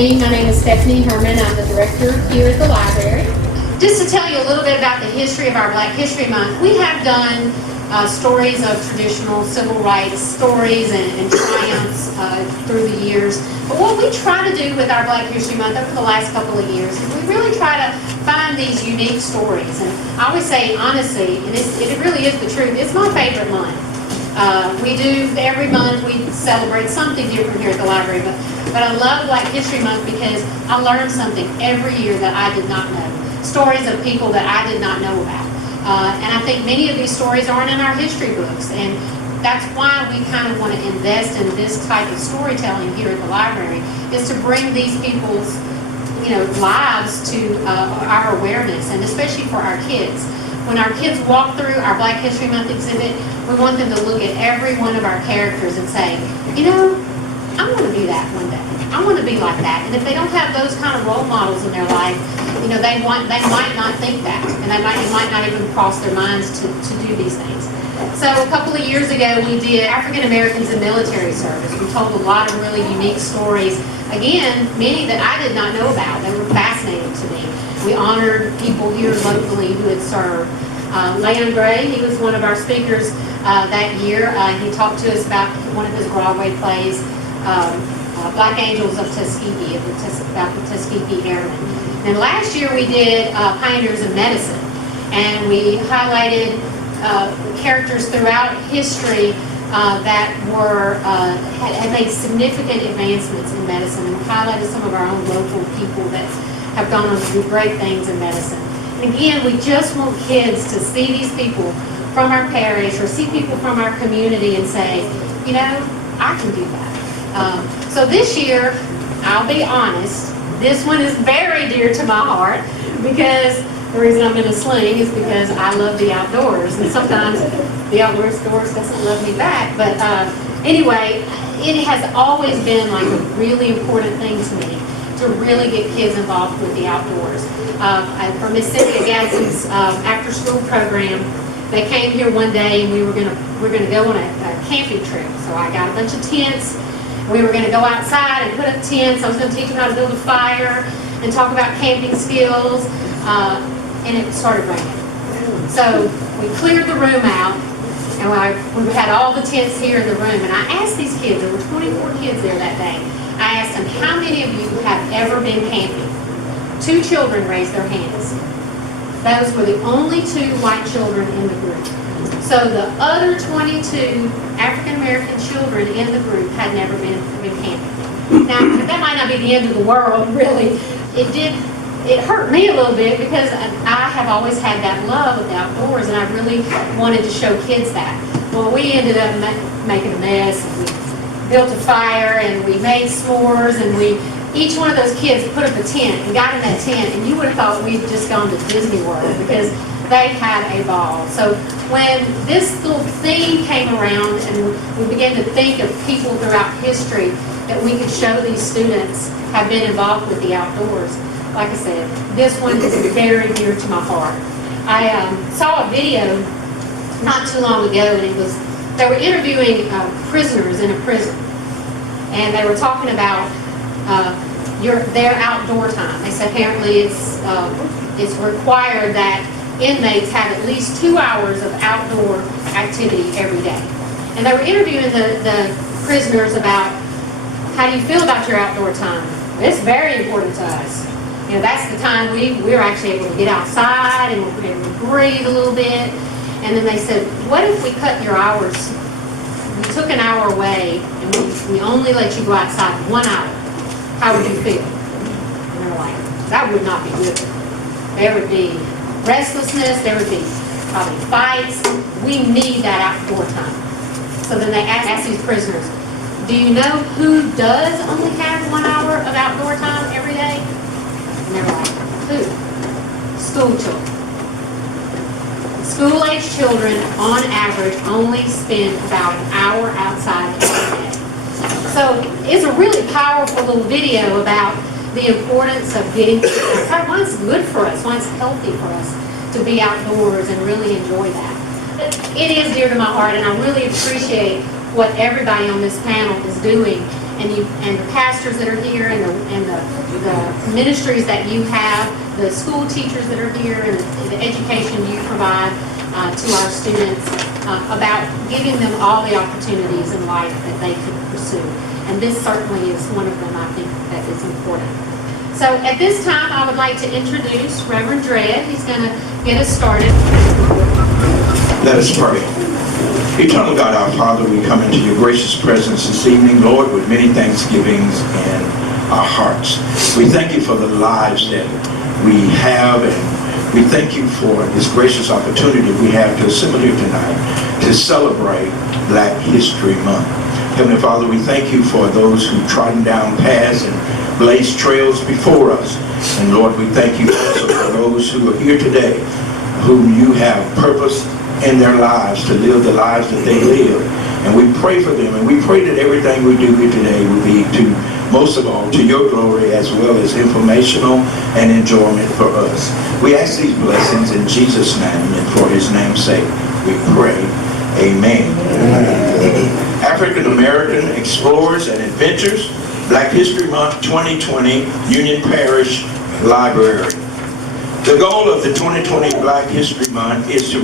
morning. My name is Stephanie Herman. I'm the director here at the library. Just to tell you a little bit about the history of our Black History Month, we have done stories of traditional civil rights stories and triumphs through the years. But what we try to do with our Black History Month over the last couple of years is we really try to find these unique stories. And I always say, honestly, and it really is the truth, it's my favorite month. We do, every month we celebrate something different here at the library, but I love Black History Month because I learn something every year that I did not know. Stories of people that I did not know about. And I think many of these stories aren't in our history books, and that's why we kind of want to invest in this type of storytelling here at the library, is to bring these people's lives to our awareness, and especially for our kids. When our kids walk through our Black History Month exhibit, we want them to look at every one of our characters and say, I want to be that one day. I want to be like that. And if they don't have those kind of role models in their life, they might not think that, and it might not even cross their minds to do these things. So a couple of years ago, we did African Americans in military service. We told a lot of really unique stories. Again, many that I did not know about. They were fascinating to me. We honored people here locally who had served. Leon Gray, he was one of our speakers that year. He talked to us about one of his Broadway plays, Black Angels of Tuskegee, about the Tuskegee Airmen. And last year we did Pioneers in Medicine, and we highlighted characters throughout history that had made significant advancements in medicine, and highlighted some of our own local people that have gone on to do great things in medicine. And again, we just want kids to see these people from our parish or see people from our community and say, I can do that. So this year, I'll be honest, this one is very dear to my heart, because the reason I'm in a sling is because I love the outdoors, and sometimes the outdoors doesn't love me back. But anyway, it has always been like a really important thing to me to really get kids involved with the outdoors. For Miss Cynthia Gadsden's after-school program, they came here one day, and we were gonna go on a camping trip. So I got a bunch of tents. We were going to go outside and put up tents. I was going to teach them how to build a fire and talk about camping skills, and it started raining. So we cleared the room out, and we had all the tents here in the room. And I asked these kids, there were 24 kids there that day, I asked them, how many of you have ever been camping? 2 children raised their hands. Those were the only 2 white children in the group. So the other 22 African-American children in the group had never been camping. Now, that might not be the end of the world, really. It hurt me a little bit, because I have always had that love of the outdoors, and I really wanted to show kids that. Well, we ended up making a mess, and we built a fire, and we made s'mores, and each one of those kids put up a tent and got in that tent, and you would have thought we'd just gone to Disney World, because they had a ball. So when this little theme came around, and we began to think of people throughout history that we could show these students have been involved with the outdoors, like I said, this one is very dear to my heart. I saw a video not too long ago, and they were interviewing prisoners in a prison, and they were talking about their outdoor time. They said apparently it's required that inmates have at least 2 hours of outdoor activity every day. And they were interviewing the prisoners about, how do you feel about your outdoor time? It's very important to us. That's the time we're actually able to get outside, and we're able to breathe a little bit. And then they said, what if we cut your hours? We took an hour away, and we only let you go outside 1 hour. How would you feel? And they're like, that would not be good. There would be restlessness, there would be probably fights. We need that outdoor time. So then they asked these prisoners, do you know who does only have 1 hour of outdoor time every day? And they were like, who? School children. School-age children, on average, only spend about an hour outside every day. So it's a really powerful little video about the importance of getting outside. Why it's good for us, why it's healthy for us to be outdoors and really enjoy that. It is dear to my heart, and I really appreciate what everybody on this panel is doing. and the pastors that are here, and the ministries that you have, the school teachers that are here, and the education you provide to our students, about giving them all the opportunities in life that they could pursue. And this certainly is one of them, I think, that is important. So at this time, I would like to introduce Reverend Dredd. He's going to get us started. Let us pray. Eternal God, our Father, we come into your gracious presence this evening, Lord, with many thanksgivings in our hearts. We thank you for the lives that we have, and we thank you for this gracious opportunity we have to assemble here tonight to celebrate Black History Month. Heavenly Father, we thank you for those who trodden down paths and blazed trails before us. And Lord, we thank you also for those who are here today, whom you have purposed in their lives to live the lives that they live. And we pray for them, and we pray that everything we do here today will be to, most of all, to your glory, as well as informational and enjoyment for us. We ask these blessings in Jesus' name, and for his name's sake we pray. Amen. African American Explorers and Adventures, Black History Month 2020, Union Parish Library. The goal of the 2020 Black History Month is to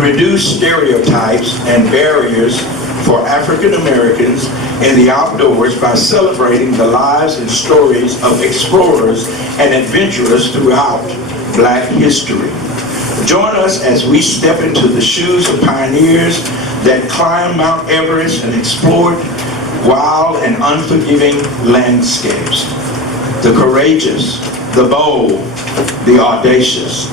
reduce stereotypes and barriers for African Americans in the outdoors by celebrating the lives and stories of explorers and adventurers throughout Black history. Join us as we step into the shoes of pioneers that climbed Mount Everest and explored wild and unforgiving landscapes. The courageous, the bold, the audacious.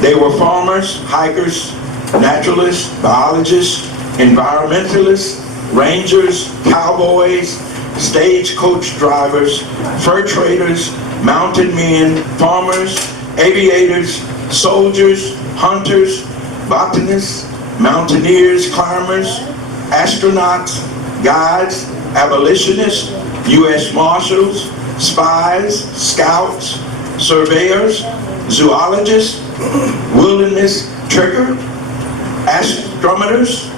They were farmers, hikers, naturalists, biologists, environmentalists, rangers, cowboys, stagecoach drivers, fur traders, mountain men, farmers, aviators, soldiers, hunters, botanists, mountaineers, climbers, astronauts, guides, abolitionists, U.S. Marshals, spies, scouts, surveyors, zoologists, wilderness trekker, astronomers,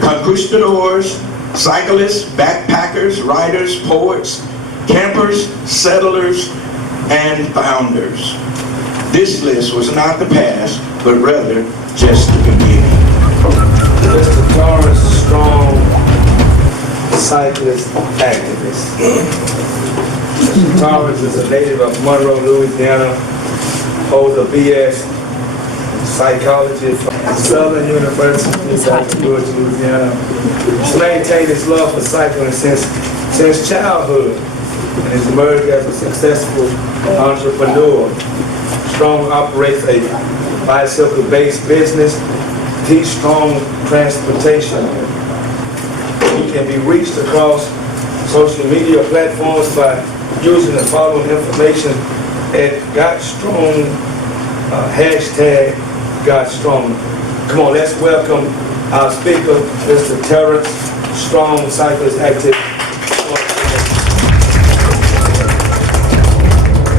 conquistadors, cyclists, backpackers, writers, poets, campers, settlers, and founders. This list was not the past, but rather just the beginning. Mr. Torrance, strong cyclist activist. Mr. Torrance is a native of Monroe, Louisiana, holds a BS in psychology from Southern University in Baton Rouge, Louisiana. He's maintained his love for cycling since childhood and has emerged as a successful entrepreneur. Strong operates a bicycle-based business, T-Strong Transportation. He can be reached across social media platforms by using the following information at GotStrong, hashtag GotStrong. Come on, let's welcome our speaker, Mr. Terrence, strong cyclist active.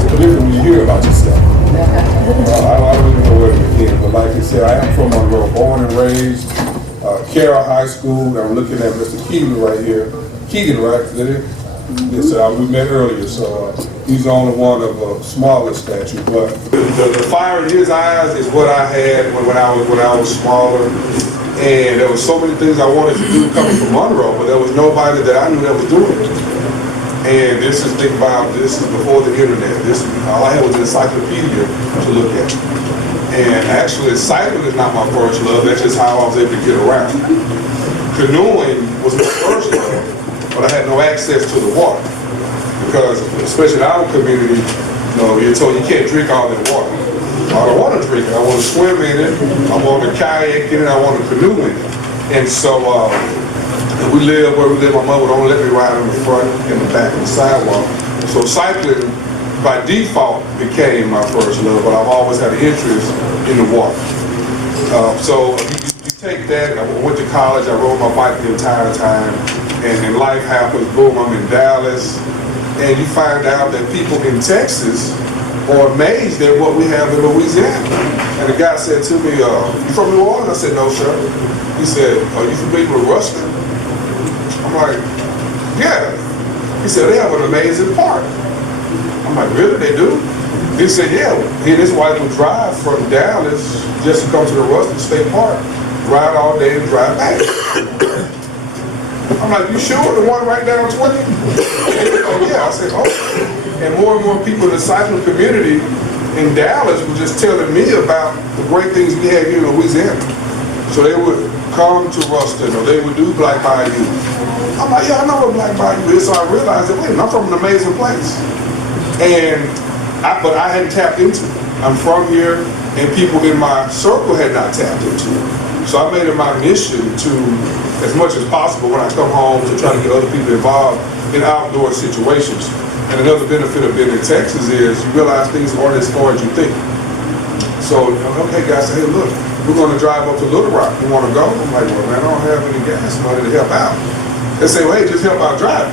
What different you hear about yourself? I don't even know where to begin, but like you said, I am from Monroe, born and raised, Carroll High School. I'm looking at Mr. Keegan right here. Keegan, right? Is that it? Yes, we met earlier, so he's the only one of a smaller stature. But the fire in his eyes is what I had when I was smaller, and there was so many things I wanted to do coming from Monroe, but there was nobody that I knew that was doing it. And this is before the internet. All I had was an encyclopedia to look at. And actually, cycling is not my first love. That's just how I was able to get around. Canoeing was my first love, but I had no access to the water because, especially in our community, you're told you can't drink all that water. I don't want to drink it. I want to swim in it. I want to kayak in it. I want to canoe in it. And so where we live, my mother would only let me ride in the front and the back of the sidewalk. So cycling, by default, became my first love, but I've always had an interest in the water. So you take that, I went to college, I rode my bike the entire time, and life happens, boom, I'm in Dallas, and you find out that people in Texas are amazed at what we have in Louisiana. And the guy said to me, you from New Orleans? I said, no, sir. He said, are you familiar with Ruston? I'm like, yeah. He said, they have an amazing park. I'm like, really, they do? He said, yeah. He and his wife would drive from Dallas just to come to the Ruston State Park, ride all day and drive back. I'm like, you sure? The one right down 20? Oh, yeah. I said, oh. And more people in the cycling community in Dallas were just telling me about the great things we had here in Louisiana. So they would come to Ruston, or they would do Black Bayou. I'm like, yeah, I know what Black Bayou is. So I realized that, wait, I'm from an amazing place. But I hadn't tapped into it. I'm from here, and people in my circle had not tapped into it. So I made it my mission to, as much as possible when I come home, to try to get other people involved in outdoor situations. And another benefit of being in Texas is you realize things aren't as far as you think. So, okay, guys, hey, look, we're going to drive up to Little Rock. You want to go? I'm like, well, man, I don't have any gas money to help out. They say, well, hey, just help out driving.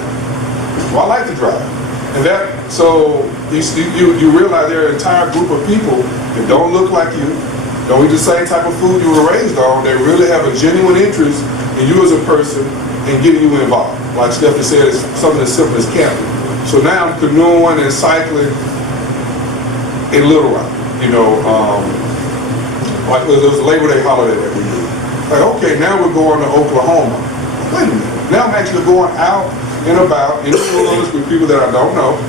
Well, I like to drive. And so you realize there are an entire group of people that don't look like you, don't eat the same type of food you were raised on. They really have a genuine interest in you as a person and getting you involved. Like Stephanie said, it's something as simple as camping. So now I'm canoeing and cycling in Little Rock. Like there was a Labor Day holiday that we did. Like, okay, now we're going to Oklahoma. Wait a minute. Now I'm actually going out and about in the woods with people that I don't know.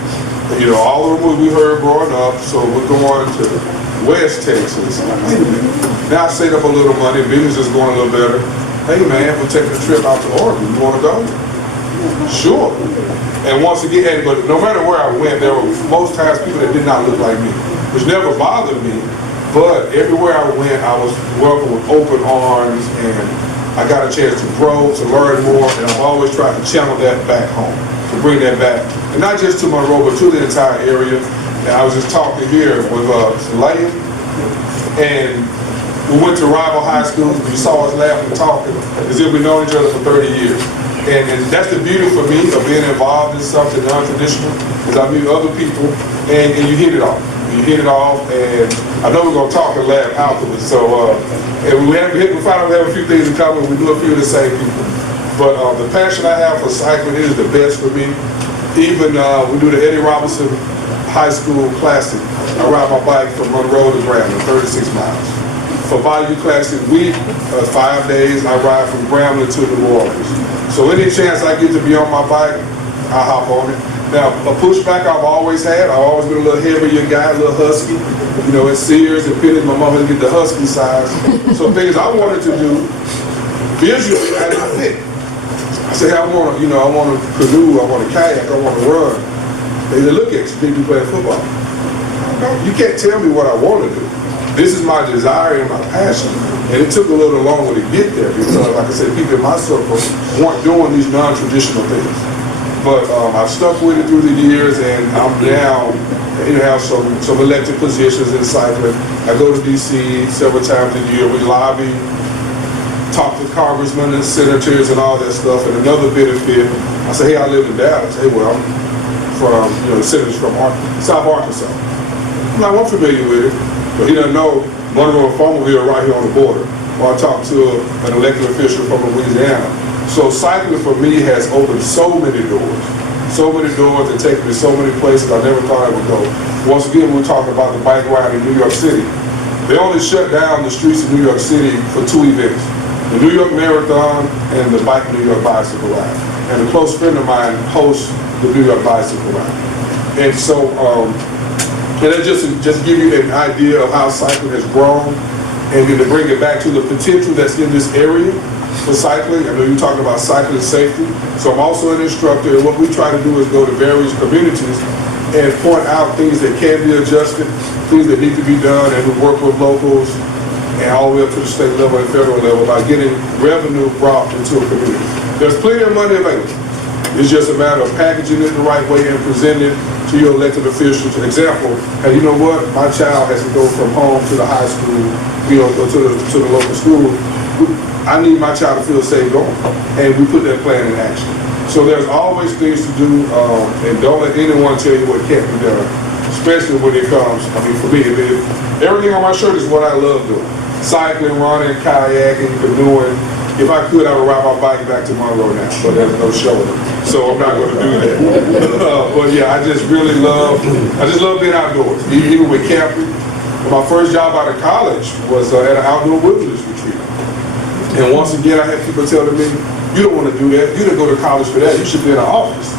All the movies we heard growing up. So we're going to West Texas. Like, wait a minute. Now I saved up a little money. Business is going a little better. Hey man, we're taking a trip out to Oregon. You want to go? Sure. And once again, but no matter where I went, there were most times people that did not look like me, which never bothered me. But everywhere I went, I was welcomed with open arms, and I got a chance to grow, to learn more, and I've always tried to channel that back home, to bring that back. And not just to Monroe, but to the entire area. And I was just talking here with Lane, and we went to rival high schools. You saw us laughing and talking as if we've known each other for 30 years. And that's the beauty for me of being involved in something non-traditional, is I meet other people, and you hit it off. You hit it off, and I know we're going to talk and laugh afterwards. So, and we finally have a few things in common. We do a few of the same people. But the passion I have for cycling is the best for me. Even we do the Eddie Robinson High School Classic. I ride my bike from Monroe to Grambling, 36 miles. For Bayou Classic week, 5 days, I ride from Grambling to New Orleans. So any chance I get to be on my bike, I hop on it. Now, a pushback I've always had. I've always been a little heavier guy, a little husky. At Sears and Penny's, my mom had to get the husky size. So things I wanted to do, visually, I didn't fit. I said, hey, I want to canoe, I want to kayak, I want to run. They said, look at you, people playing football. You can't tell me what I want to do. This is my desire and my passion. And it took a little longer to get there because, like I said, people in my circle weren't doing these non-traditional things. But I've stuck with it through the years, and I'm now, have some elected positions in cycling. I go to D.C. several times a year. We lobby, talk to congressmen and senators and all that stuff. And another benefit, I say, hey, I live in Dallas. Hey, well, I'm from, the senator's from South Arkansas. I'm familiar with it, but he doesn't know Monroe and Farmerville right here on the border. Or I talked to an elected official from Louisiana. So cycling for me has opened so many doors and taken me so many places I never thought I would go. Once again, we're talking about the bike ride in New York City. They only shut down the streets of New York City for 2 events: the New York Marathon and the Bike New York Bicycle Ride. And a close friend of mine hosts the New York Bicycle Ride. And so, and that just give you an idea of how cycling has grown, and then to bring it back to the potential that's in this area for cycling. I know you're talking about cycling safety. So I'm also an instructor, and what we try to do is go to various communities and point out things that can be adjusted, things that need to be done, and we work with locals and all the way up to the state level and federal level by getting revenue brought into a community. There's plenty of money available. It's just a matter of packaging it the right way and presenting it to your elected officials. An example, hey, you know what? My child has to go from home to the high school, or to the local school. I need my child to feel safe going, and we put that plan in action. So there's always things to do, and don't let anyone tell you what can't be done, especially when it comes, for me, everything on my shirt is what I love doing. Cycling, running, kayaking, canoeing. If I could, I would ride my bike back to Monroe now, but there's no shoulder. So I'm not going to do that. But yeah, I just love being outdoors, even with camping. My first job out of college was at an outdoor wilderness retreat. And once again, I had people telling me, you don't want to do that. You didn't go to college for that. You should be in an office.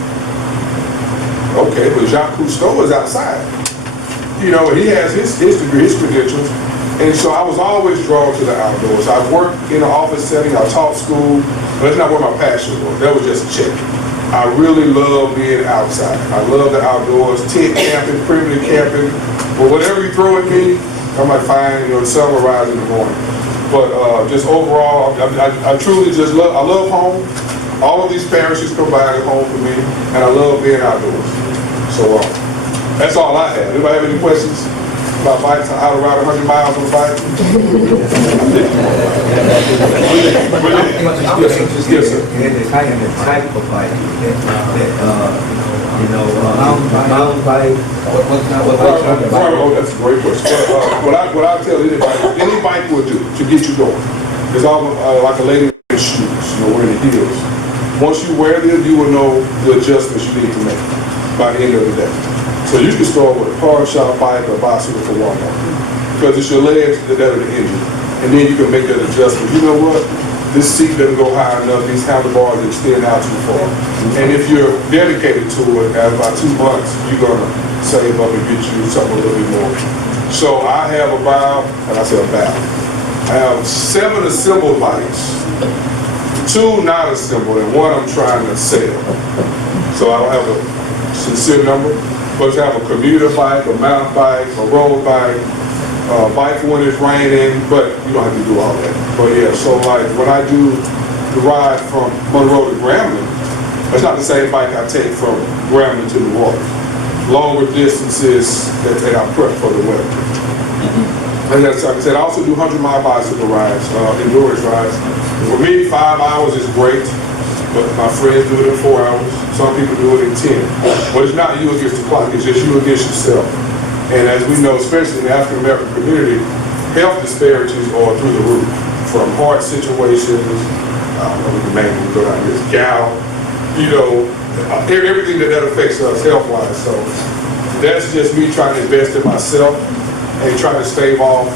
Okay, but Jacques Cousteau is outside. You know, he has his degree, his credentials. And so I was always drawn to the outdoors. I worked in an office setting. I taught school. But that's not where my passion was. That was just a check. I really love being outside. I love the outdoors, tent camping, primitive camping. But whatever you throw at me, I might find, the sun will rise in the morning. But just overall, I truly just love, I love home. All of these parishes provide a home for me, and I love being outdoors. So that's all I have. Anybody have any questions about bikes? How to ride 100 miles on a bike? Yes, sir. And the kind of type of bike mountain bike, Oh, that's a great question. What I tell anybody, any bike will do to get you going. It's almost like a lady in shoes, wearing the heels. Once you wear them, you will know the adjustments you need to make by the end of the day. So you can start with a car shop bike or a bicycle for Walmart, because it's your legs that are the engine, and then you can make that adjustment. You know what? This seat doesn't go high enough. These handlebars extend out too far. And if you're dedicated to it, after about 2 months, you're gonna save up and get you something a little bit more. So I have I have 7 assembled bikes, 2 not assembled, and 1 I'm trying to sell. So I don't have a sincere number, but you have a commuter bike, a mountain bike, a road bike, bike when it's raining, but you don't have to do all that. But yeah, so like when I do the ride from Monroe to Grambling, it's not the same bike I take from Grambling to New Orleans. Longer distances that I prep for the weather. And that's like I said, I also do 100-mile bicycle rides, endurance rides. For me, 5 hours is great, but my friends do it in 4 hours. Some people do it in 10. But it's not you against the clock, it's just you against yourself. And as we know, especially in the African American community, health disparities are through the roof. From heart situations, I don't know what the main one go down this, gout, everything that affects us health-wise. So that's just me trying to invest in myself and trying to stave off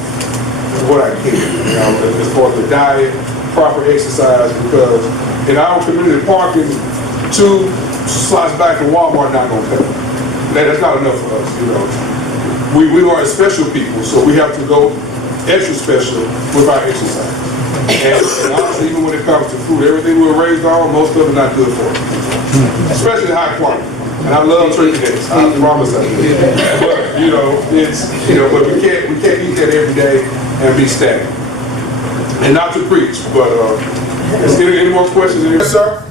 what I can, as far as the diet, proper exercise, because in our community parking, 2 slots back to Walmart not gonna pay. That's not enough for us, We are special people, so we have to go extra special with our exercise. And honestly, even when it comes to food, everything we were raised on, most of it not good for us. Especially high quality. And I love turkey necks, I promise I do. But, but we can't eat that every day and be stagnant. And not to preach, but is there any more questions? Yes, sir?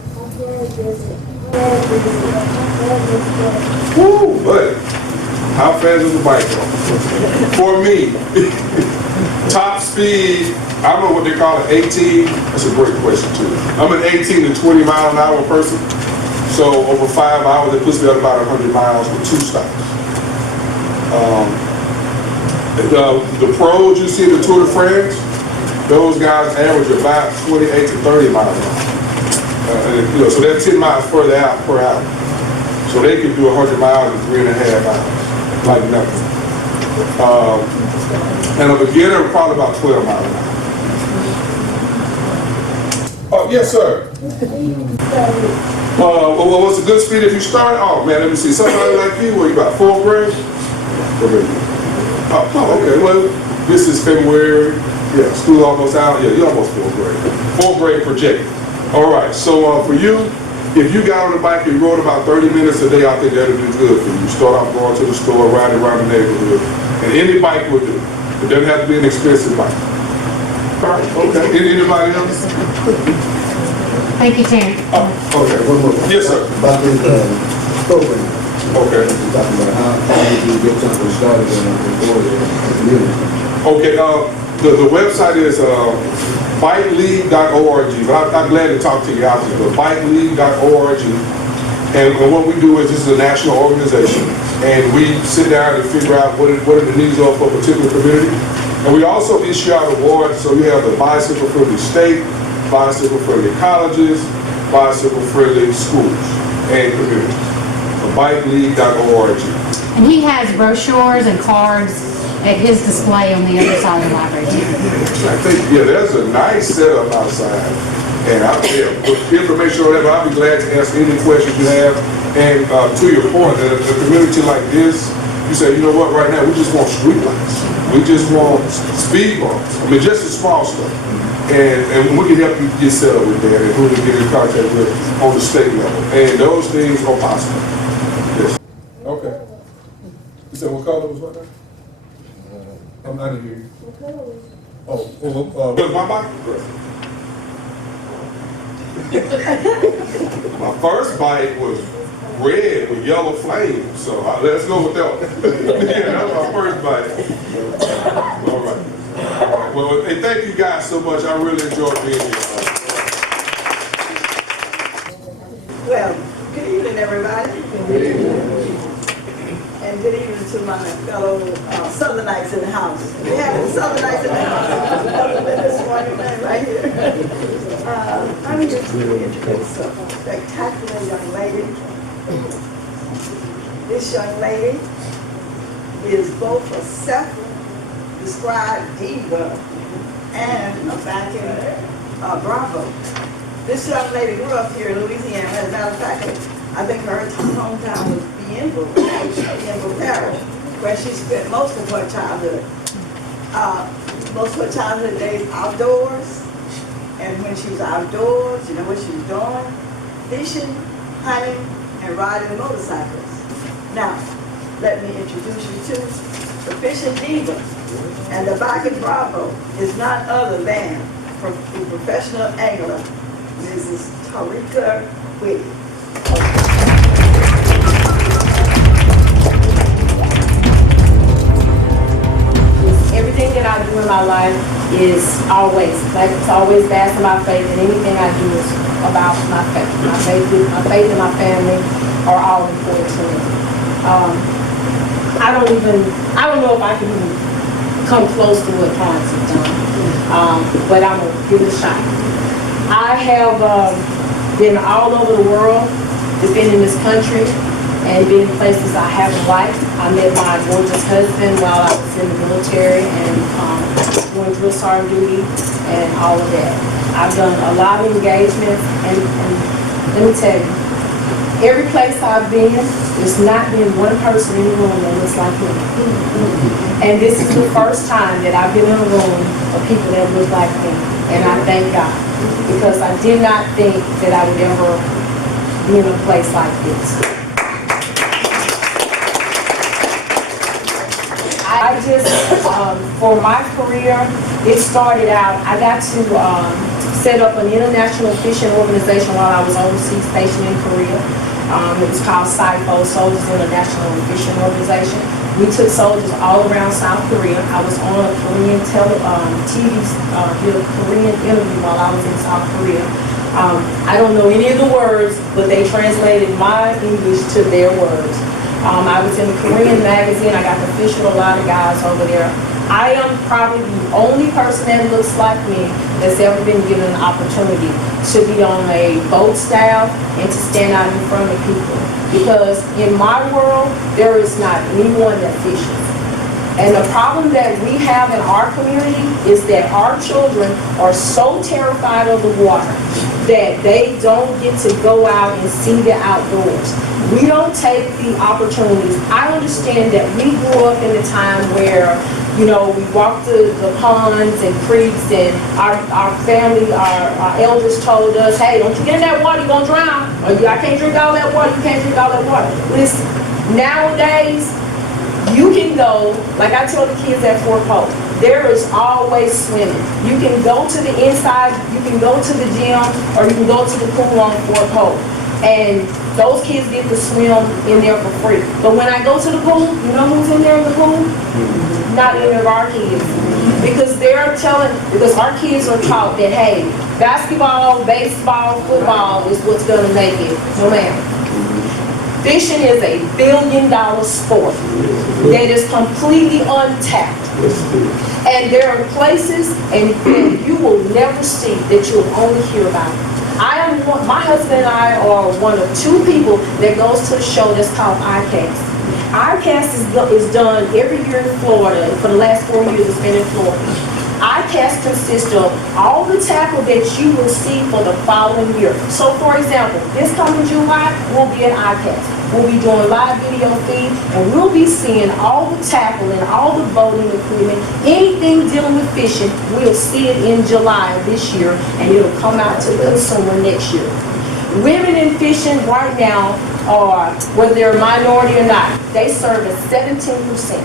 Woo, buddy. How fast is the bike go? For me, top speed, I don't know what they call it, 18. That's a great question too. I'm an 18 to 20 mile an hour person. So over 5 hours, it puts me at about 100 miles with 2 stops. The pros you see in the Tour de France, those guys average about 28 to 30 miles an hour. So they're 10 miles further out per hour. So they can do 100 miles in 3.5 hours. Like nothing. And a beginner, probably about 12 miles an hour. Oh, yes, sir. What's a good speed if you start? Oh, man, let me see. Somebody like you, you about 4th grade? Oh, okay. Well, this is February. Yeah, school almost out. Yeah, you're almost 4th grade. 4th grade projected. All right, so for you, if you got on the bike and rode about 30 minutes a day, I think that'll be good for you. Start off going to the store, riding around the neighborhood. And any bike will do. It doesn't have to be an expensive bike. All right, okay. Anybody else? Thank you, Terry. Oh, okay, one more. Yes, sir. about this program. Okay. You're talking about how did you get something started before the community? Okay, the website is biteleague.org, but I'm glad to talk to you out there, but biteleague.org. And what we do is, this is a national organization, and we sit down and figure out what are the needs of a particular community. And we also issue out awards, so we have the bicycle-friendly state, bicycle-friendly colleges, bicycle-friendly schools. and community. Bikeleague.org. And he has brochures and cards at his display on the other side of the library. I think, yeah, there's a nice setup outside. And I'll put information on that, but I'll be glad to answer any questions you have. And to your point, that a community like this, you say, you know what, right now, we just want streetlights. We just want speed bumps. I mean, just the small stuff. And we can help you get set up with that and who to get in contact with on the state level. And those things are possible. Yes. Okay. You said what color was what now? I'm not in here. Where's my mic? My first bite was red with yellow flames, so let's go with that one. Yeah, that was my first bite. All right. Well, hey, thank you guys so much. I really enjoyed being here. Well, good evening, everybody. Good evening. And good evening to my fellow Southernites in the house. We have any Southernites in the house. This morning, right here. I'm just going to introduce a spectacular young lady. This young lady is both a self-described diva and a backing bravo. This young lady grew up here in Louisiana. As a matter of fact, I think her hometown was Union Parish, where she spent most of her childhood. Most of her childhood days outdoors. And when she was outdoors, you know what she was doing? Fishing, hunting, and riding motorcycles. Now, let me introduce you to the fishing diva. And the Bakken Bravo is not other than the professional angler, Mrs. Tarika Whitty. Everything that I do in my life is always based on my faith, and anything I do is about my faith. My faith and my family are all important to me. I don't know if I can even come close to what Hans has done, but I'm gonna give it a shot. I have been all over the world, defending this country, and been in places I haven't liked. I met my gorgeous husband while I was in the military and doing drill sergeant duty and all of that. I've done a lot of engagements, and let me tell you, every place I've been, there's not been one person in the room that looks like me. And this is the first time that I've been in a room of people that look like me. And I thank God, because I did not think that I would ever be in a place like this. I just, for my career, it started out, I got to set up an international fishing organization while I was overseas stationed in Korea. It was called SIFO, Soldiers International Fishing Organization. We took soldiers all around South Korea. I was on a Korean TV, did a Korean interview while I was in South Korea. I don't know any of the words, but they translated my English to their words. I was in a Korean magazine. I got to fish with a lot of guys over there. I am probably the only person that looks like me that's ever been given an opportunity to be on a boat staff and to stand out in front of people. Because in my world, there is not anyone that fishes. And the problem that we have in our community is that our children are so terrified of the water that they don't get to go out and see the outdoors. We don't take the opportunities. I understand that we grew up in a time where, you know, we walked the ponds and creeks, and our family, our elders told us, hey, don't you get in that water, you're gonna drown. Or I can't drink all that water, you can't drink all that water. Listen, nowadays, you can go, like I tell the kids at Fort Polk, there is always swimming. You can go to the inside, you can go to the gym, or you can go to the pool on Fort Polk. And those kids get to swim in there for free. But when I go to the pool, you know who's in there in the pool? Not any of our kids. Because because our kids are taught that, hey, basketball, baseball, football is what's gonna make it. No ma'am. Fishing is a $1 billion sport that is completely untapped. And there are places and you will never see that you'll only hear about. My husband and I are one of 2 people that goes to the show that's called ICAST. ICAST is done every year in Florida, and for the last 4 years it's been in Florida. ICAST consists of all the tackle that you will see for the following year. So for example, this coming July, we'll be at ICAST. We'll be doing live video feed, and we'll be seeing all the tackle and all the boating equipment, anything dealing with fishing, we'll see it in July of this year, and it'll come out to the consumer next year. Women in fishing right now are, whether they're a minority or not, they serve as 17%.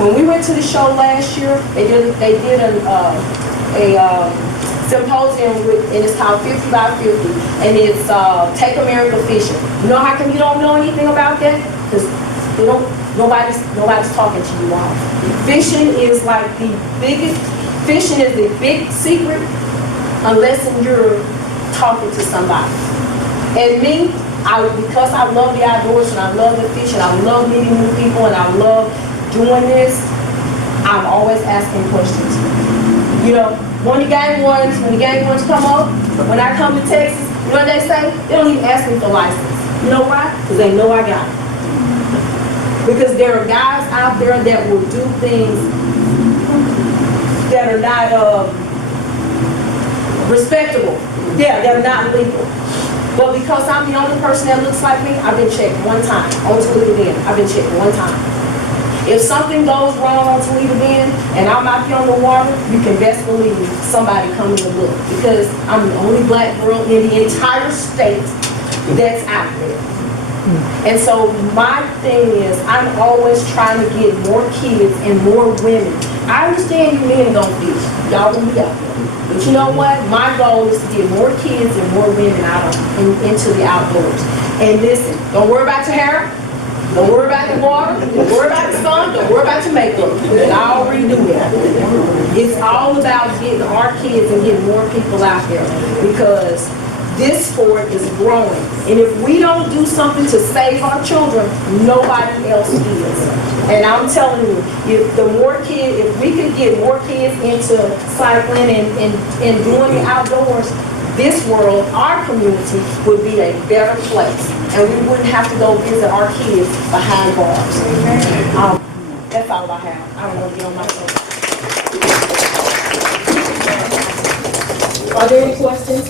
When we went to the show last year, they did a symposium and it's called 50 by 50, and it's Take America Fishing. You know how come you don't know anything about that? Because nobody's talking to you all. Fishing is like the biggest. Fishing is the big secret, unless you're talking to somebody. And me, because I love the outdoors and I love the fishing, I love meeting new people, and I love doing this, I'm always asking questions. You know, when the game ones come up, when I come to Texas, you know what they say? They don't even ask me for license. You know why? Because they know I got it. Because there are guys out there that will do things that are not respectable. Yeah, they're not legal. But because I'm the only person that looks like me, I've been checked one time. On Toledo Bend, I've been checked one time. If something goes wrong on Toledo Bend and I'm out here on the water, you can best believe somebody coming to look, because I'm the only black girl in the entire state that's out there. And so my thing is, I'm always trying to get more kids and more women. I understand you men don't fish. Y'all will be out there. But you know what? My goal is to get more kids and more women out into the outdoors. And listen, don't worry about your hair. Don't worry about the water. Don't worry about the sun. Don't worry about your makeup. I already do that. It's all about getting our kids and getting more people out there, because this sport is growing. And if we don't do something to save our children, nobody else is. And I'm telling you, if we could get more kids into cycling and doing the outdoors, this world, our community, would be a better place. And we wouldn't have to go visit our kids behind bars. That's all I have. I don't want to get on my phone. Are there any questions?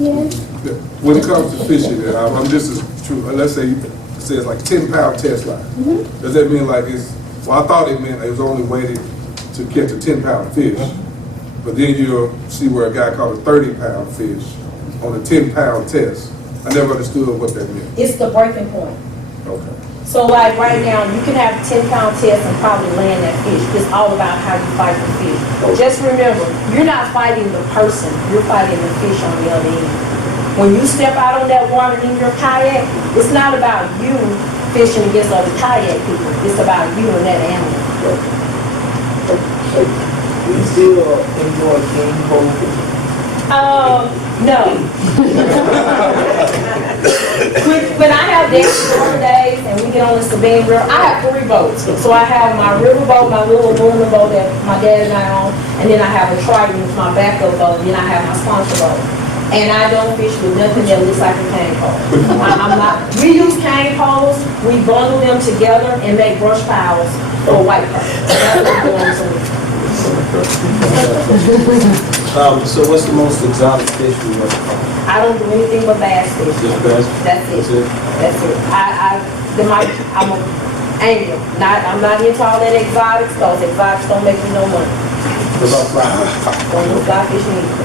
Yes. When it comes to fishing, this is true. Let's say it says like 10-pound test line. Does that mean like well, I thought it meant it was only weighted to catch a 10-pound fish. But then you'll see where a guy caught a 30-pound fish on a 10-pound test. I never understood what that meant. It's the breaking point. Okay. So like right now, you can have a 10-pound test and probably land that fish. It's all about how you fight the fish. Just remember, you're not fighting the person, you're fighting the fish on the other end. When you step out on that water in your kayak, it's not about you fishing against other kayak people. It's about you and that animal. We still enjoy game pole. No. When I have dance days and we get on the Sabine River, I have 3 boats. So I have my river boat, my little aluminum boat that my dad and I own, and then I have a Triton, my backup boat, and then I have my sponsor boat. And I don't fish with nothing that looks like a cane pole. We use cane poles, we bundle them together and make brush piles for white perch. That's what we're doing. So what's the most exotic fish you ever caught? I don't do anything but bass fish. Just bass? That's it. That's it. I'm an angler. I'm not into all that exotics, because exotics don't make me no money. What about fly? Don't do fly fishing either.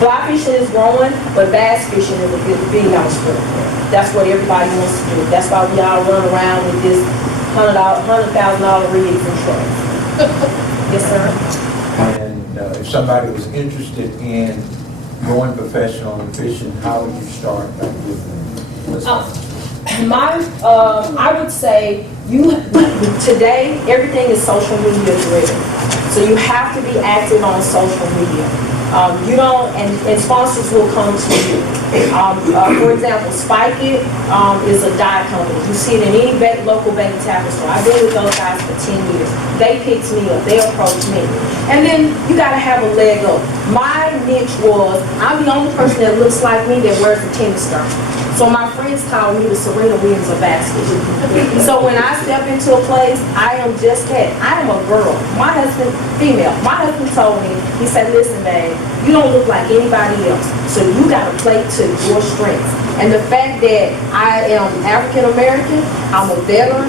Fly fishing is growing, but bass fishing is a big house sport. That's what everybody wants to do. That's why we all run around with this $100,000 rigs and trucks. Yes, sir. And if somebody was interested in going professional in fishing, how would you start? I would say today everything is social media driven. So you have to be active on social media. You don't, and sponsors will come to you. For example, Spike It is a dye company. You see it in any local baby tackle store. I've been with those guys for 10 years. They picked me up. They approached me. And then you got to have a leg up. My niche was, I'm the only person that looks like me that wears a tennis skirt. So my friends call me the Serena Williams of basketball. So when I step into a place, I am just that. I am a girl. My husband, female. My husband told me, he said, listen, babe, you don't look like anybody else. So you got to play to your strengths. And the fact that I am African American, I'm a veteran,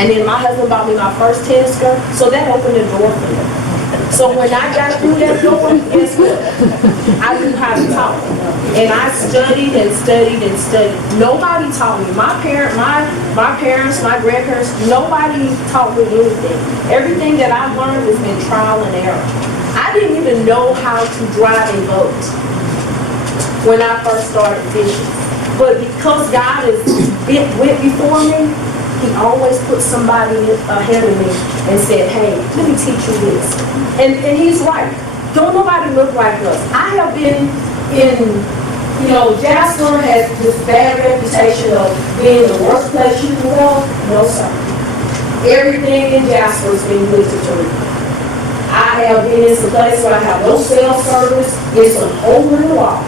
and then my husband bought me my first tennis skirt, so that opened the door for me. So when I got through that door, guess what? I knew how to talk. And I studied and studied and studied. Nobody taught me. My parents, my grandparents, nobody taught me anything. Everything that I learned has been trial and error. I didn't even know how to drive a boat when I first started fishing. But because God has went before me, He always put somebody ahead of me and said, hey, let me teach you this. And He's right. Don't nobody look like us. I have been in, Jasper has this bad reputation of being the worst place you can go. No, sir. Everything in Jasper has been good to me. I have been in some places where I have no cell service. It's some hole in the walls.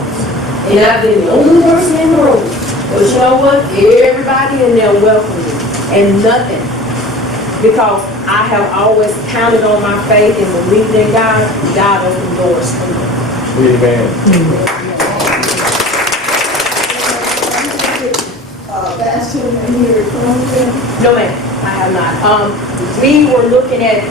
And I've been the only person in the room. But you know what? Everybody in there welcomed me. And nothing. Because I have always counted on my faith and believed in God. God opened doors for me. Amen. No, ma'am, I have not. We were looking at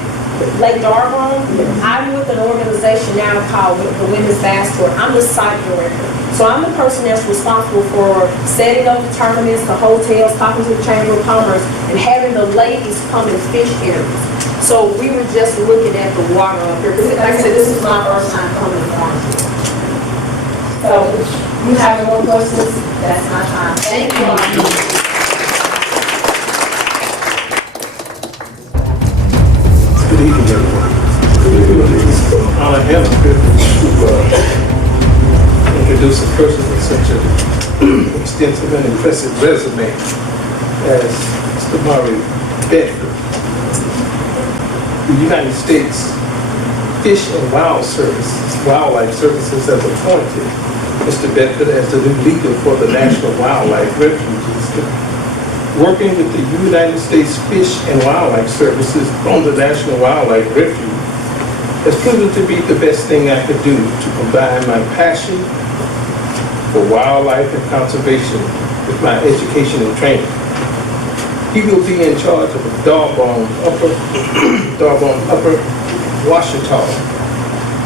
Lake Darvon. I'm with an organization now called the Women's Bass Tour. I'm the site director. So I'm the person that's responsible for setting up the tournaments, the hotels, talking to the Chamber of Commerce, and having the ladies come and fish areas. So we were just looking at the water up here. Like I said, this is my first time coming to Marshals. So you have more questions? That's my time. Thank you. Good evening, everyone. I have a privilege to introduce a person with such an extensive and impressive resume as Mr. Murray Bedford. The United States Fish and Wildlife Services has appointed Mr. Bedford as the new leader for the National Wildlife Refuges. Working with the United States Fish and Wildlife Services on the National Wildlife Refuge has proven to be the best thing I could do to combine my passion for wildlife and conservation with my education and training. He will be in charge of Darbone Upper Washita,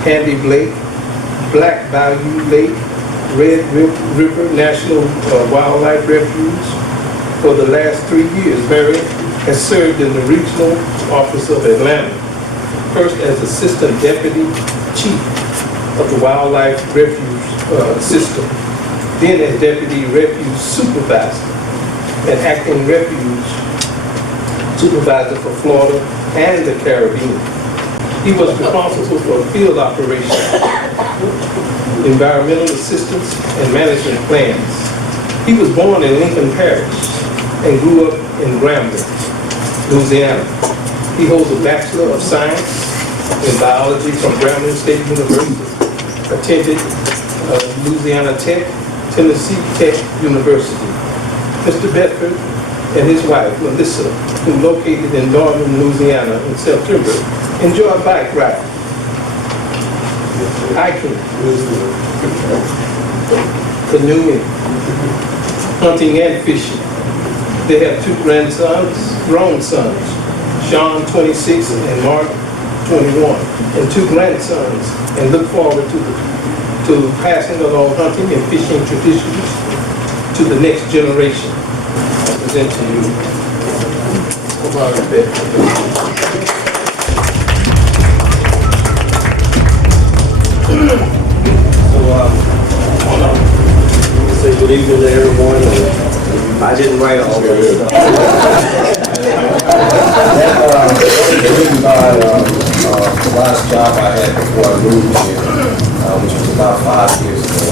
Candy Lake, Black Bayou Lake, Red River National Wildlife Refuge. For the last 3 years, Mary has served in the Regional Office of Atlanta, first as Assistant Deputy Chief of the Wildlife Refuge System, then as Deputy Refuge Supervisor and Acting Refuge Supervisor for Florida and the Caribbean. He was responsible for field operations, environmental assistance, and management plans. He was born in Lincoln Parish and grew up in Grambling, Louisiana. He holds a Bachelor of Science in Biology from Grambling State University, attended Louisiana Tech, Tennessee Tech University. Mr. Bedford and his wife, Melissa, who located in northern Louisiana in September, enjoy bike riding, hiking, canoeing, hunting and fishing. They have 2 grandsons, grown sons, Sean 26 and Mark 21, and 2 grandsons, and look forward to passing along hunting and fishing traditions to the next generation. I present to you Omar Bedford. Say good evening to everyone. I didn't write all this stuff. The last job I had before I moved here, which was about 5 years ago.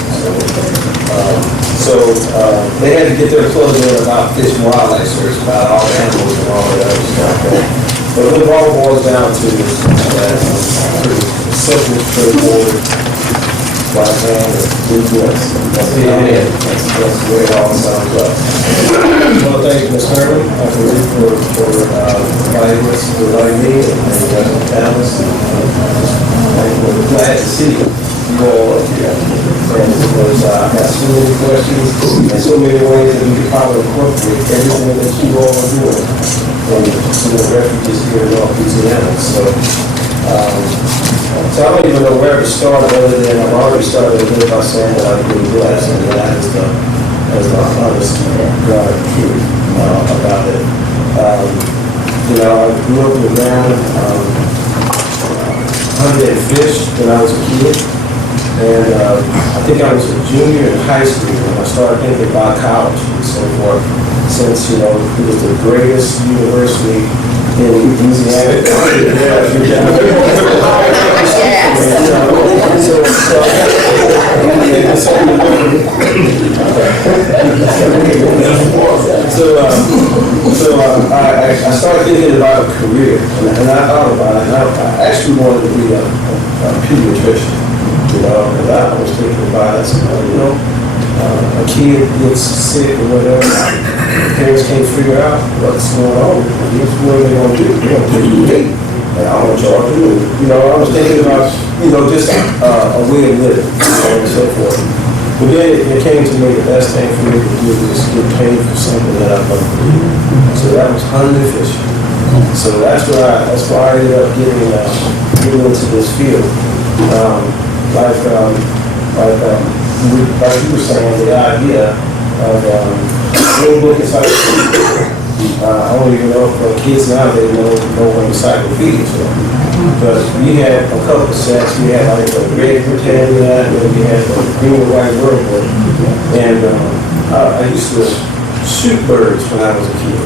So they had to get their clothes in about fish and wildlife search, about all the animals and all that other stuff. But what it all boils down to is that simple, straightforward, black man, that's the end. That's the way it all sums up. I want to thank Ms. Herman for inviting us to invite me and the panelists. We're glad to see you all up here. And because I have so many questions and so many ways that we can probably incorporate everything that you all are doing and refugees here in North Louisiana. So I don't even know where to start other than I've already started a bit by saying that I've been blessed, and that is the honest God truth about it. I grew up in the ground, hunted and fished when I was a kid, and I think I was a junior in high school when I started thinking about college and so forth, since, it was the greatest university in Louisiana. I started thinking about a career, and I thought about it, and I actually wanted to be a pediatrician, and I was thinking about it, a kid gets sick or whatever, parents can't figure out what's going on. What are they going to do? They're going to take you late. And I don't charge you. I was thinking about, just a way of living, and so forth. But then it came to me the best thing for me to do was get paid for something that I love to do. So that was hunting and fishing. So that's why I ended up getting into this field. Like you were saying, the idea of real book encyclopedia. I don't even know if kids nowadays know what encyclopedias are. But we had a couple of sets. We had like the Red Britannia, and then we had the Green and White World Book. And I used to shoot birds when I was a kid.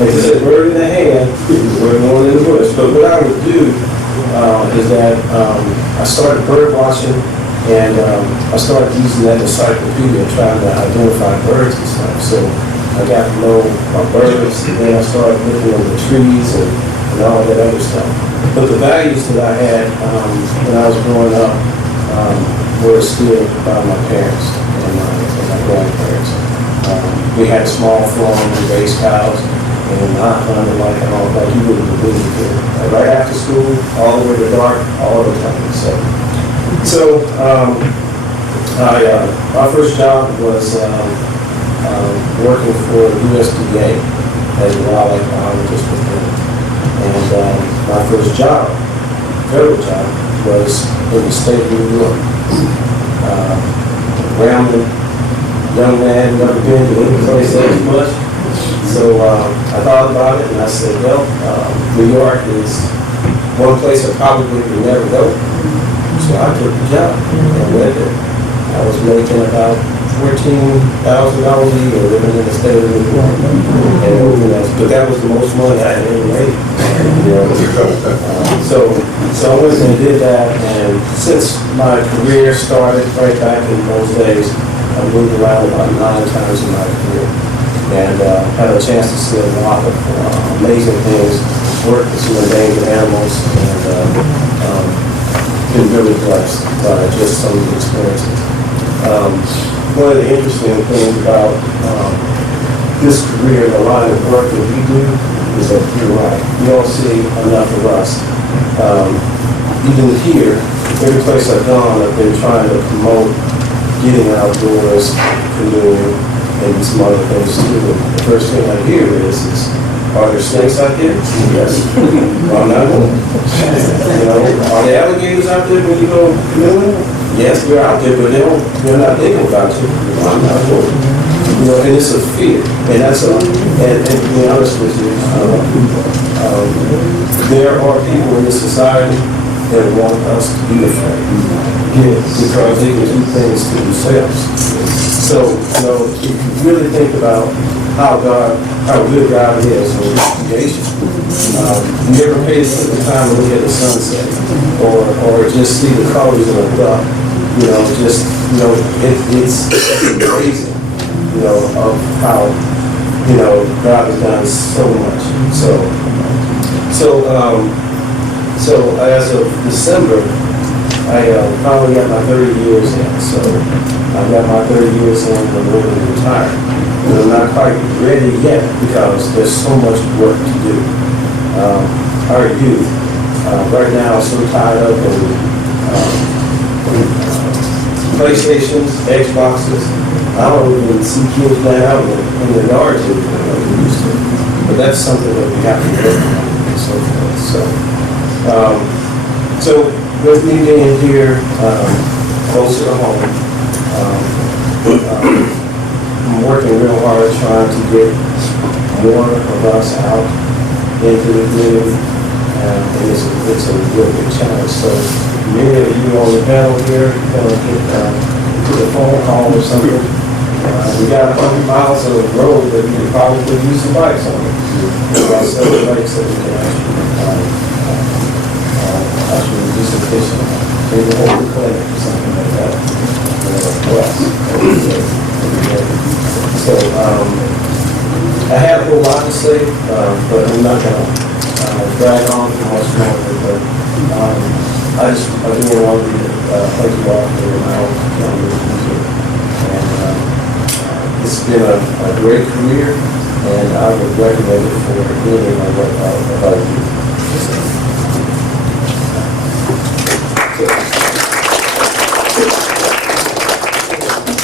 Like I said, bird in the hand, bird going in the bush. But what I would do is that I started bird watching, and I started using that encyclopedia trying to identify birds and stuff. So I got to know my birds, and then I started looking at the trees and all that other stuff. But the values that I had when I was growing up were instilled by my parents and my grandparents. We had a small farm, we raised cows, and I hunted like you wouldn't believe it. Right after school, all the way to dark, all the time. So my first job was working for the USDA as a wildlife biologist with them. And my first job, federal job, was in the state of New York. Rambling young man, never been to any place as much. So I thought about it and I said, well, New York is one place I probably would never go. So I took the job and went there. I was making about $14,000 a year living in the state of New York. But that was the most money I had ever made. So I went and did that, and since my career started right back in those days, I moved around about 9 times in my career. And had a chance to see a lot of amazing things, work with some endangered animals, and been really blessed by just some of the experiences. One of the interesting things about this career and the line of work that we do is that you're right. You don't see enough of us. Even here, every place I've gone, I've been trying to promote getting outdoors, canoeing, and some other things too. The first thing I hear is are there snakes out there? Yes. Well, I'm not going. Are there alligators out there when you go canoeing? Yes, they're out there, but they're not thinking about you. I'm not going. And it's a fear. And that's and to be honest with you, there are people in this society that want us to be afraid. Because they can do things to themselves. So, if you really think about how good God is in His creation, You ever pay the time to look at the sunset, or just see the colors of a duck? It's amazing, of how, God has done so much. So as of December, I finally got my 30 years in. So I've got my 30 years in and I'm ready to retire. But I'm not quite ready yet because there's so much work to do. Our youth, right now, are so tied up in PlayStations, Xboxes. I don't even see kids playing out in the yard like we used to. But that's something that we have to work on and so forth. So with me being here, closer to home, I'm working real hard trying to get more of us out into the community, and it's a real big challenge. So many of you on the panel here going to get a phone call or something. We got 100 miles of road that we could probably use some bikes on. We've got several bikes that we can actually do some fishing, maybe hold the clay or something like that. So I have a whole lot to say, but I'm not going to drag on too much longer. But I again want to thank you all for allowing me to come here. And it's been a great career, and I would recommend it for any of my work about you.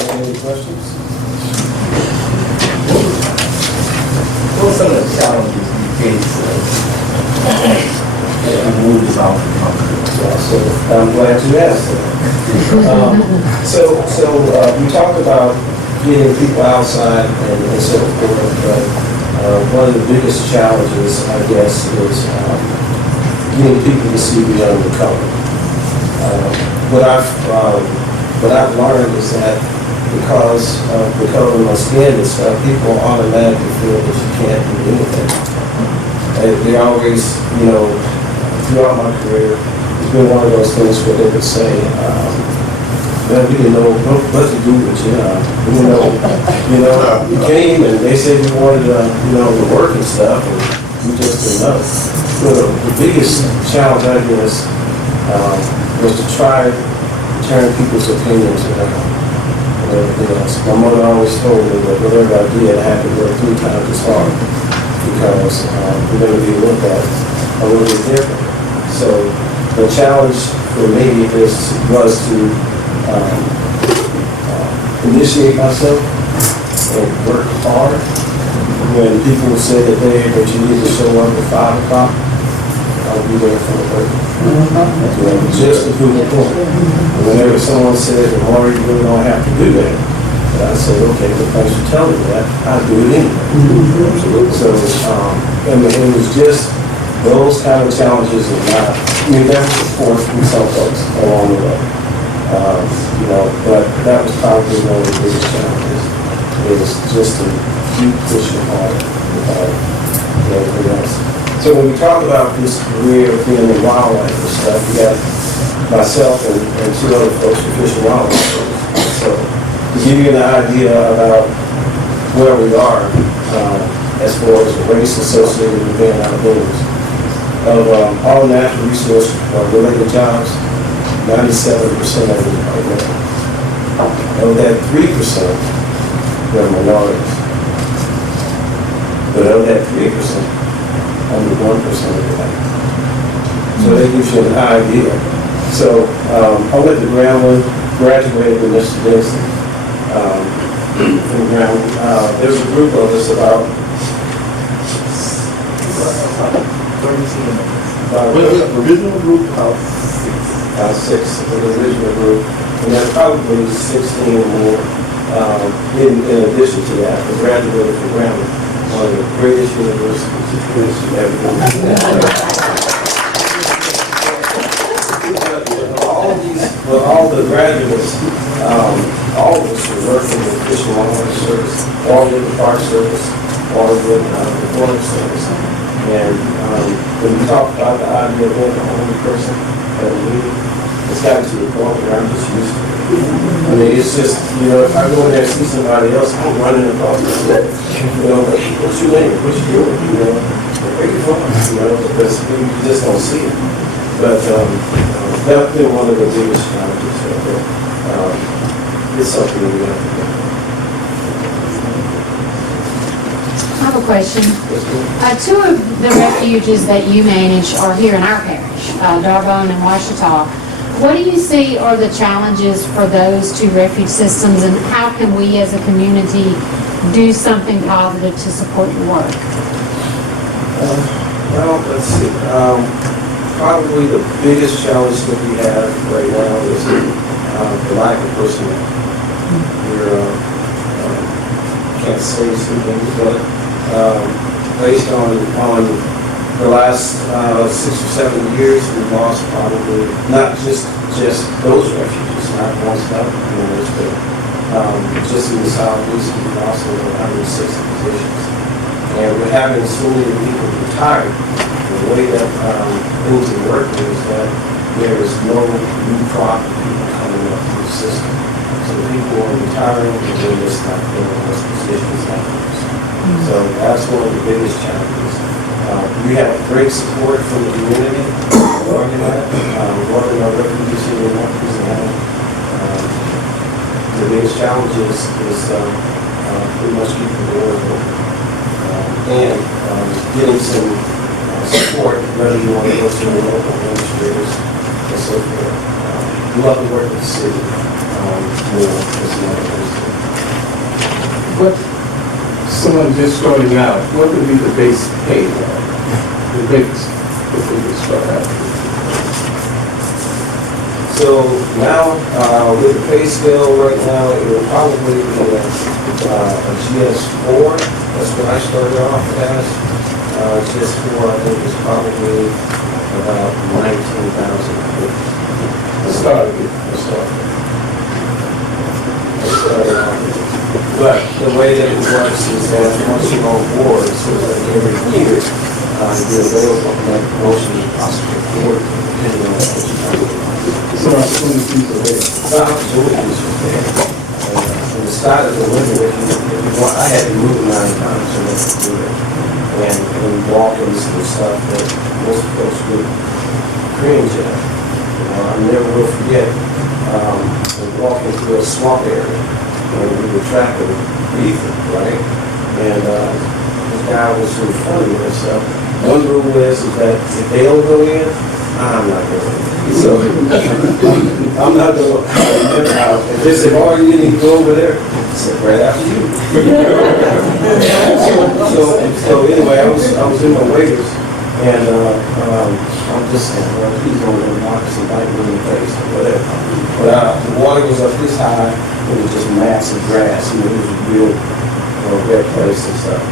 Any questions? What are some of the challenges you face as you move about the country? So I'm glad you asked that. So we talk about getting people outside and so forth, but one of the biggest challenges, I guess, is getting people to see beyond the color. What I've learned is that because of the color of my skin and stuff, people automatically feel that you can't do anything. They always, throughout my career, it's been one of those things where they would say, well, we didn't know what to do with you. You came and they said you wanted to work and stuff, and we just didn't know. But the biggest challenge, I guess, was to try to turn people's opinions around and everything else. My mother always told me that whatever I did, I had to work 3 times as hard because we're going to be looked at a little bit different. So the challenge for me was to initiate myself and work hard. When people said that you need to show up at 5 o'clock, I'll be there for the work. Just to prove the point. Whenever someone said, well, Maury, you really don't have to do that, and I said, okay, well, thanks for telling me that, I'll do it anyway. So, and it was just those kind of challenges and there was support from some folks along the way. But that was probably one of the biggest challenges, is just to keep pushing hard without everything else. So when we talk about this career of being in wildlife and stuff, we got myself and 2 other folks who fish wildlife. So to give you an idea about where we are as far as the race associated with being outdoors, of all natural resource related jobs, 97% of them are women. Of that 3%, they're minorities. But of that 3%, only 1% of the land. So that gives you an idea. So I went to Grambling, graduated with Mr. Dixon from Grambling. There's a group of us about original group of 6 of the original group, and there's probably 16 or more in addition to that, who graduated from Grambling, one of the greatest universities ever. All the graduates, all of us were working with Fish and Wildlife Service, all with the Park Service, all with the Forest Service. And when we talk about the idea of being the only person at a meeting, it's gotten to the point where I'm just used to it. I mean, it's just, you know, if I go in there and see somebody else, I'm running across the set. You know, like, what's your name? What you doing? You know, where you from? You know, because you just don't see it. But that's been one of the biggest challenges. It's something we have to do. I have a question. Two of the refuges that you manage are here in our parish, Darbone and Washita. What do you see are the challenges for those two refuge systems, and how can we as a community do something positive to support your work? Well, let's see. Probably the biggest challenge that we have right now is the lack of personnel. We're, can't say some things, but based on the last 6 or 7 years, we've lost probably not just those refuges, not one stop, but just in the southeast, we've lost over 160 positions. And we're having so many people retired. The way that things are working is that there is no new crop of people coming up through the system. So people are retiring and they're just not filling those positions afterwards. So that's one of the biggest challenges. We have great support from the community working on it. Working on refugees here in North Louisiana. The biggest challenge is pretty much keeping the doors open. And getting some support, whether you want to go to the local administrators and so forth. We love to work with the city more as another person. What, someone just starting out, what would be the base pay? The base, if we could start out. So now, with the pay scale right now, it will probably be a GS4. That's what I started off as. GS4, I think, is probably about $19,000. But the way that it works is that once you're on board, so that every year, you're available to make promotion possible forward, depending on what you do. So opportunities are there. The opportunities are there. From the start of the winter, I had to move 9 times to make it do it. And walk into some stuff that most folks would cringe at. I never will forget walking through a swamp area and we were tracking beaver, right? And this guy was in front of me. So one rule is that if they don't go in, I'm not going in. So I'm not going to. If they say, "Oh, you need to go over there," I said, "Right after you." So anyway, I was in my waders, and I'm just saying, well, please don't let Marcus and bite me in the face or whatever. But the water was up this high, it was just massive grass, and it was a real red place and stuff.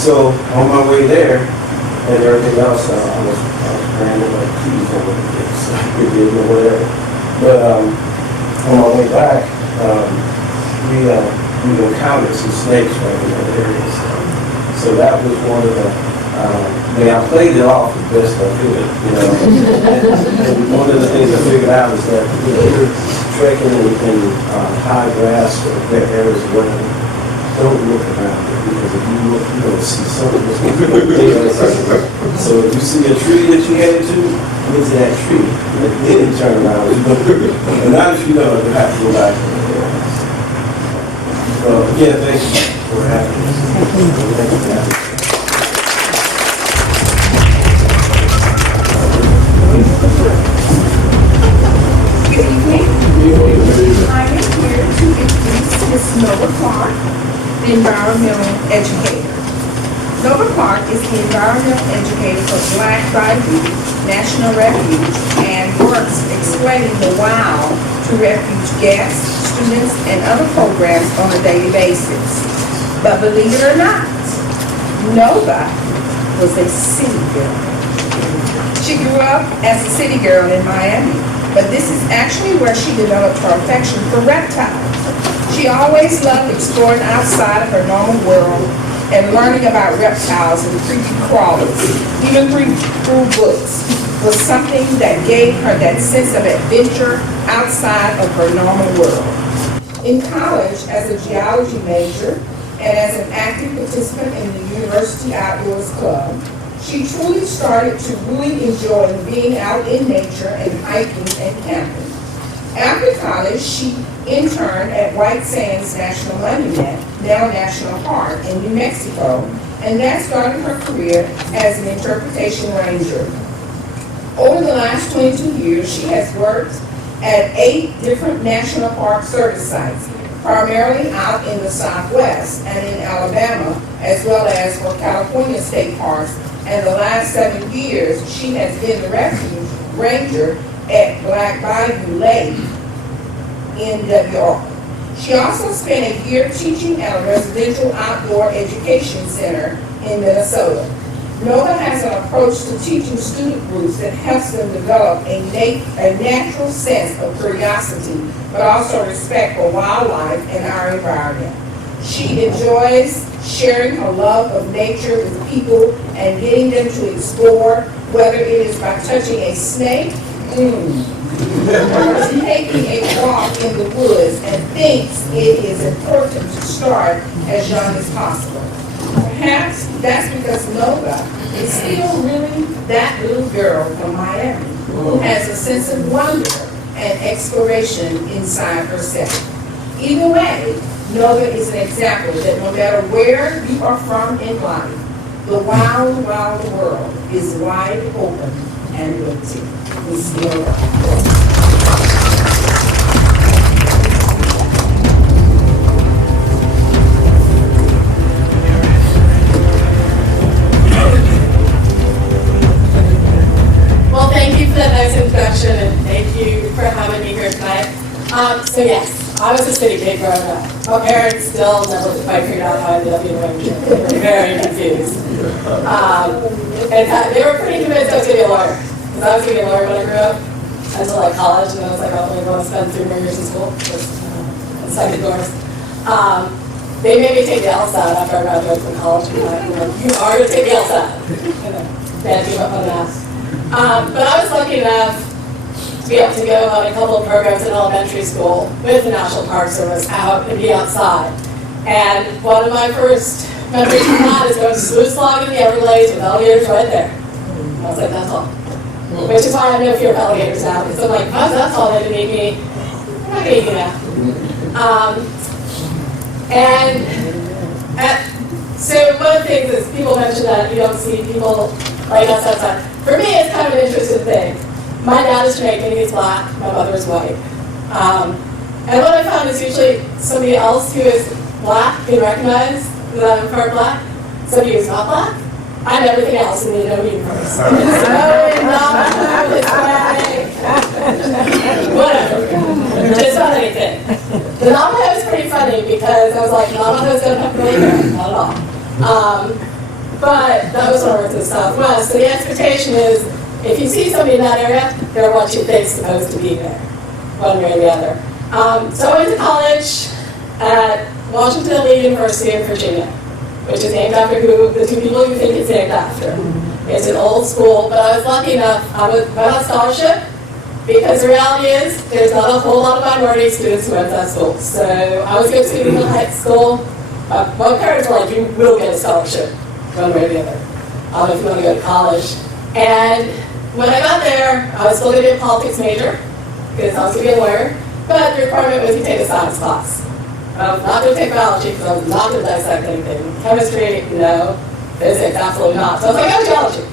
So on my way there, and everything else, I was rambling like, please don't let me get this, or whatever. But on my way back, we encountered some snakes right in that area. So that was one of the, I played it off the best I could, you know. And one of the things I figured out is that if you're trekking in high grass or wet areas of land, don't look around it, because if you look, you're going to see something that's going to. So if you see a tree that you headed to, look to that tree, and then you turn around, and not if you don't, you have to go back. Again, thank you for having us. Thank you for having us. Good evening. I am here to introduce Ms. Nova Clark, the environmental educator. Nova Clark is the environmental educator for Black Bayou National Refuge and works explaining the wow to refuge guests, students, and other programs on a daily basis. But believe it or not, Nova was a city girl. She grew up as a city girl in Miami, but this is actually where she developed her affection for reptiles. She always loved exploring outside of her normal world and learning about reptiles and creepy crawlers, even through books, was something that gave her that sense of adventure outside of her normal world. In college, as a geology major and as an active participant in the University Outdoors Club, she truly started to really enjoy being out in nature and hiking and camping. After college, she interned at White Sands National Monument, now National Park, in New Mexico, and that started her career as an interpretation ranger. Over the last 22 years, she has worked at 8 different national park service sites, primarily out in the Southwest and in Alabama, as well as for California state parks. And the last 7 years, she has been the refuge ranger at Black Bayou Lake in New York. She also spent a year teaching at a residential outdoor education center in Minnesota. Nova has an approach to teaching student groups that helps them develop a natural sense of curiosity, but also respect for wildlife and our environment. She enjoys sharing her love of nature with people and getting them to explore, whether it is by touching a snake, or taking a walk in the woods, and thinks it is important to start as young as possible. Perhaps that's because Nova is still really that little girl from Miami who has a sense of wonder and exploration inside herself. Either way, Nova is an example that no matter where you are from in life, the wild, wild world is wide open and empty. Miss Nova. Well, thank you for that nice introduction, and thank you for having me here tonight. So yes, I was a city kid growing up. My parents still never quite figured out how I ended up being a ranger. They were very confused. In fact, they were pretty convinced I was going to be a lawyer. Because I was going to be a lawyer when I grew up, until like college, and then I was like, oh, I'm going to spend 3 more years in school. Second doors. They made me take the LSAT after I graduated from college. You are going to take the LSAT. They had to give up on that. But I was lucky enough to be able to go on a couple of programs in elementary school with the National Park Service out and be outside. And one of my first memories from that is going to sluice log in the Everglades with alligators right there. I was like, that's all. Which is why I have no fear of alligators now, because I'm like, oh, that's all they didn't eat me. I'm not going to eat you now. So one of the things is people mention that you don't see people like us outside. For me, it's kind of an interesting thing. My dad is Jamaican, he's black, my mother is white. And what I found is usually somebody else who is black being recognized that I'm part black, somebody who's not black. I'm everything else in the no universe. So not Hispanic, whatever, just not anything. The Navajo is pretty funny because I was like, Navajo's don't have really hair, not at all. But that was when I worked in the Southwest. So the expectation is, if you see somebody in that area, they're what you think's supposed to be there, one way or the other. So I went to college at Washington Lee University in Virginia, which is named after the 2 people you think it's named after. It's an old school, but I was lucky enough, I went on scholarship, because the reality is, there's not a whole lot of minority students who went to that school. So I was a good student in high school. My parents were like, you will get a scholarship, one way or the other, if you want to go to college. And when I got there, I was still going to be a politics major, because I was going to be a lawyer, but the requirement was you take a science class. I was not going to take biology, because I was not going to dissect anything. Chemistry, no. Physics, absolutely not. So I was like, oh, geology.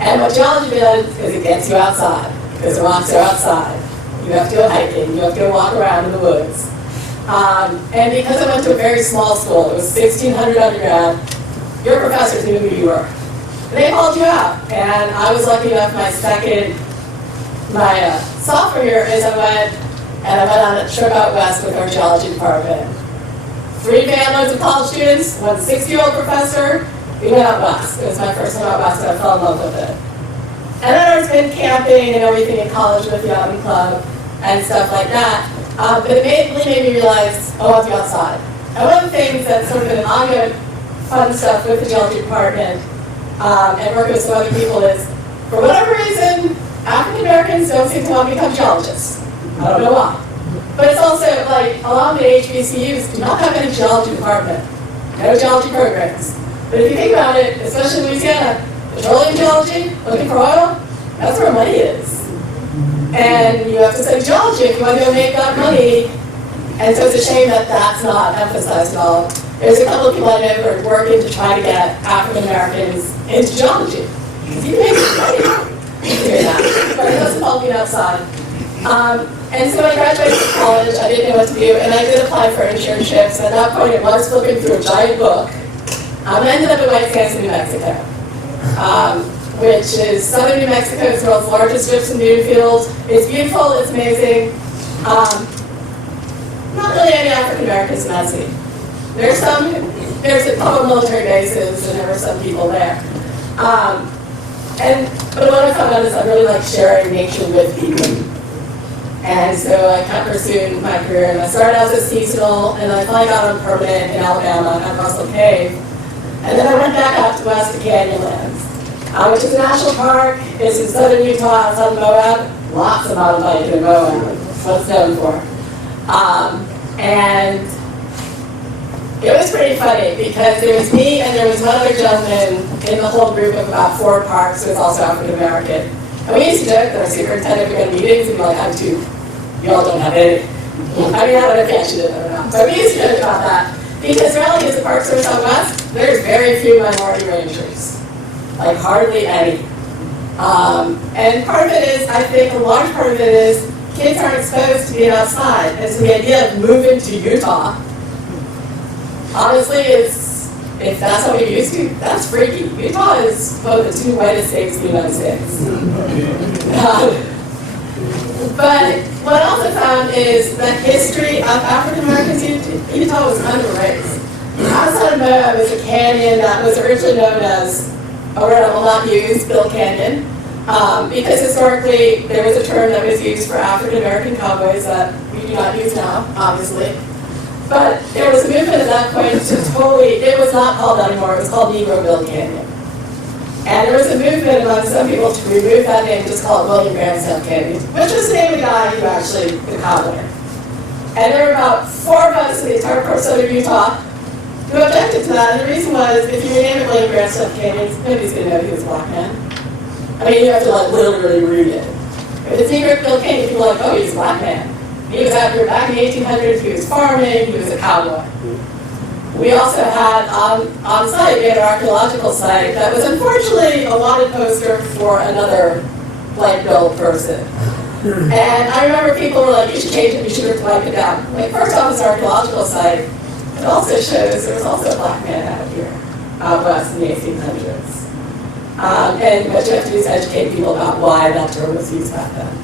And what geology does is it gets you outside, because the rocks are outside. You have to go hiking, you have to go walk around in the woods. And because I went to a very small school, it was 1,600 undergrad, your professors knew who you were. They called you out, and I was lucky enough my sophomore year is I went on a trip out west with our geology department. 3 van loads of college students, 1 60-year-old professor. We went out west. It was my first time out west, and I fell in love with it. And then I've been camping and everything in college with the Yachting Club and stuff like that. But it really made me realize I want to be outside. And one of the things that's sort of been an ongoing fun stuff with the geology department and working with some other people is, for whatever reason, African Americans don't seem to want to become geologists. I don't know why. But it's also like a lot of the HBCUs do not have any geology department, no geology programs. But if you think about it, especially in Louisiana, petroleum geology, looking for oil, that's where money is. And you have to study geology if you want to go make that money. And so it's a shame that that's not emphasized at all. There's a couple of people I know who are working to try to get African Americans into geology. Because you can make some money doing that, but it doesn't help you outside. And so when I graduated from college, I didn't know what to do, and I did apply for internships. At that point, it was flipping through a giant book. I ended up in White Sands, New Mexico, which is southern New Mexico. It's the world's largest gypsum dune field. It's beautiful, it's amazing. Not really any African Americans in that city. There's a couple military bases, and there were some people there. But what I found out is I really like sharing nature with people. And so I kept pursuing my career, and I started out as a seasonal, and I finally got on permanent in Alabama at Russell Cave. And then I went back out to west to Canyonlands, which is a national park. It's in southern Utah, outside of Moab. Lots of mountain biking in Moab. That's what it's known for. And it was pretty funny because there was me and there was one other gentleman in the whole group of about 4 parks who was also African American. And we used to joke that our superintendent would go to meetings and be like, I'm too, y'all don't have any. I mean, I don't know if you actually did that or not. But we used to joke about that. Because really, as the Park Service out west, there's very few minority rangers. Like hardly any. And part of it is, I think a large part of it is, kids aren't exposed to being outside. And so the idea of moving to Utah, honestly, if that's what you're used to, that's freaky. Utah is one of the 2 whitest states in the United States. But what I also found is that history of African Americans in Utah was underrated. Outside of Moab is a canyon that was originally known as, a word I will not use, Bill Canyon. Because historically, there was a term that was used for African American cowboys that we do not use now, obviously. But there was a movement at that point to it was not called that anymore, it was called Negro Bill Canyon. And there was a movement among some people to remove that name and just call it William Grandstaff Canyon, which was the name of the guy who actually, the cowboy. And there were about 4 of us in the entire part of southern Utah who objected to that, and the reason was, if you rename it William Grandstaff Canyon, nobody's going to know he was a black man. I mean, you have to like literally read it. If it's Negro Bill Canyon, people are like, oh, he's a black man. He was out here back in the 1800s, he was farming, he was a cowboy. We also had on site, we had an archaeological site that was unfortunately a wanted poster for another light billed person. And I remember people were like, you should change it, you should wipe it down. Like, first off, it's an archaeological site. It also shows there was also a black man out here, out west in the 1800s. And what you have to do is educate people about why that term was used back then.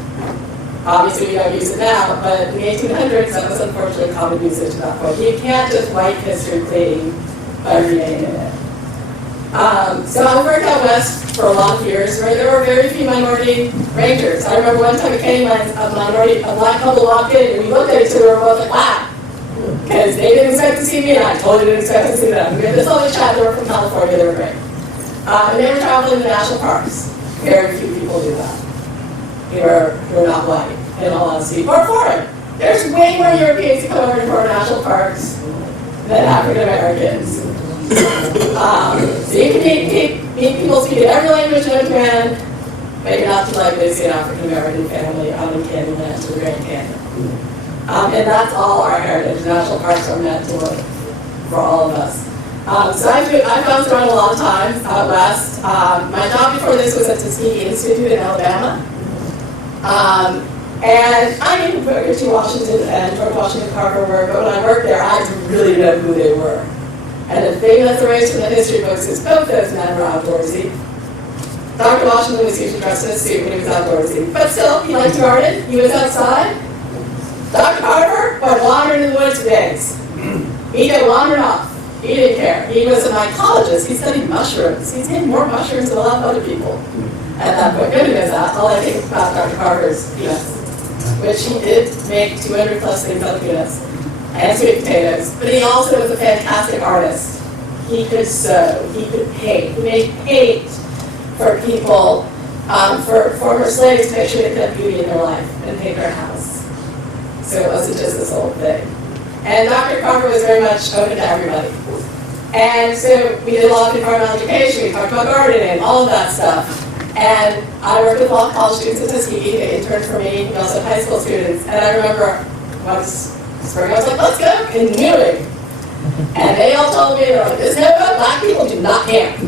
Obviously, we don't use it now, but in the 1800s, that was unfortunately common usage at that point. You can't just wipe history clean by renaming it. So I worked out west for a lot of years where there were very few minority rangers. I remember one time it came, a black couple walked in, and we looked at each other and we were both like, wow. Because they didn't expect to see me, and I totally didn't expect to see them. We had this other chat, they were from California, they were great. And they were traveling to national parks. Very few people do that. Who are not white, in all honesty, or foreign. There's way more Europeans who come over to foreign national parks than African Americans. So you can meet people speaking every language known to man, but you're not too likely to see an African American family out in Canyonlands or the Grand Canyon. And that's all our heritage. National parks are meant to work for all of us. So I've bounced around a lot of times out west. My job before this was at Tuskegee Institute in Alabama. And I knew Booker T. Washington and George Washington Carver were, but when I worked there, I had to really know who they were. And the thing that's erased from the history books is both those men were outdoorsy. Dr. Washington was usually dressed in a suit when he was outdoorsy, but still, he liked to garden, he was outside. Dr. Carver went wandering in the woods for days. He'd go wandering off. He didn't care. He was a mycologist. He studied mushrooms. He's made more mushrooms than a lot of other people. At that point, nobody knows that. All I think about Dr. Carver's peanuts, which he did make 200 plus things out of peanuts and sweet potatoes. But he also was a fantastic artist. he could sew, he could paint. He made paint for people, for former slaves to make sure they could have beauty in their life and paint their house. So it wasn't just this old thing. And Dr. Carver was very much open to everybody. And so we did a lot of environmental education, we talked about gardening, all of that stuff. And I worked with a lot of college students at Tuskegee, they interned for me, we also had high school students. And I remember once spring, I was like, let's go canoeing. And they all told me, they're like, this Nova, black people do not camp. I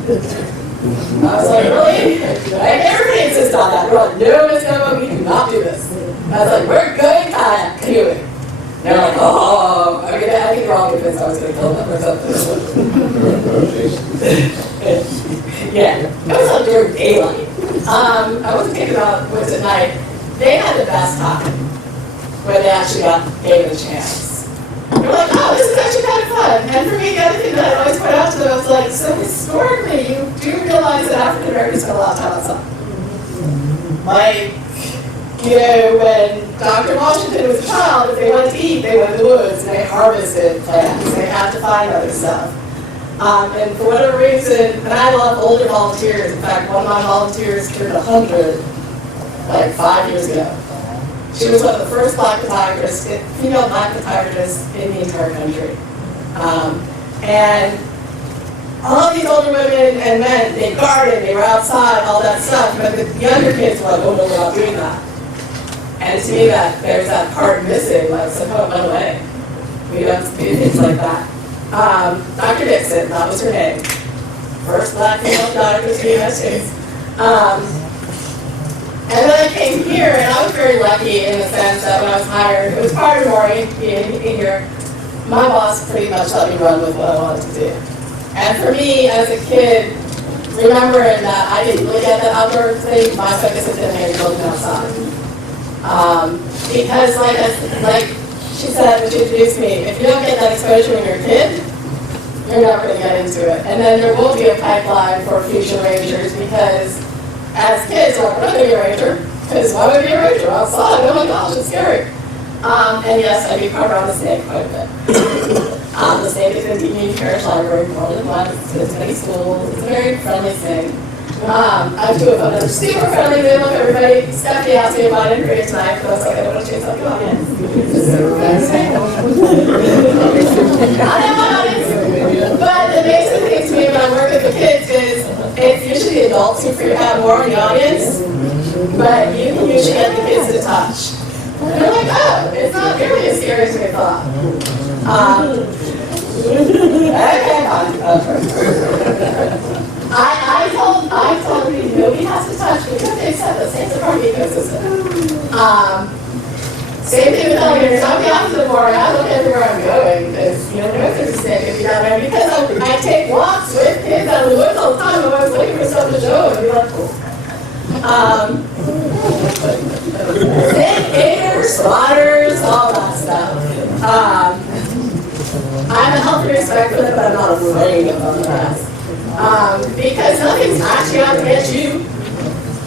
was like, really? Everybody insists on that. They're like, no, Miss Nova, we do not do this. I was like, we're going kayak canoeing. They're like, oh, I mean, I think they're all convinced I was going to kill them or something. Yeah, it was like during daylight. I wasn't thinking about what was at night. They had the best time when they actually got given a chance. They're like, oh, this is actually kind of fun. And for me, the other thing that I always point out to them, I was like, so historically, you do realize that African Americans spend a lot of time outside. Like, you know, when Dr. Washington was a child, if they wanted to eat, they went in the woods and they harvested plants. They had to find other stuff. And for whatever reason, and I love older volunteers. In fact, one of my volunteers turned 100 like 5 years ago. She was one of the first black photographers, female black photographers in the entire country. And all of these older women and men, they gardened, they were outside, all that stuff, but the younger kids were like, oh no, we're not doing that. And to me, that there's that part missing, like somehow it went away. We don't do things like that. Dr. Dixon, that was her name. First black female photographer in the United States. And then I came here, and I was very lucky in the sense that when I was hired, it was part of Maury being here. My boss pretty much let me run with what I wanted to do. And for me, as a kid, remembering that I didn't really get that outdoor thing, my focus has been very building outside. Because like she said when she introduced me, if you don't get that exposure when you're a kid, you're never going to get into it. And then there will be a pipeline for future rangers because as kids, we're like, we're not going to be a ranger. Because why would I be a ranger? Outside, oh my gosh, it's scary. And yes, I do cover on the snake quite a bit. The snake is in the Union Parish Library, more than once. It's many schools. It's a very friendly thing. I have two of them that are super friendly. They love everybody. Stephanie asked me about it earlier tonight, but I was like, I don't want to change something on it. But the amazing thing to me when I work with the kids is it's usually the adults who figure out more in the audience, but you can usually get the kids to touch. And they're like, oh, it's not nearly as scary as we thought. Okay, I told you nobody has to touch because they said the same as our ecosystem. Same thing with alligators. I'm the opposite of Maury. I look everywhere I'm going because you don't know if there's a snake if you're down there. Because I take walks with kids out of the woods all the time. I'm always looking for something to show and be like, cool. Gators, spotters, all that stuff. I have a healthy respect for them, but I'm not afraid of them. Because nothing's actually out to get you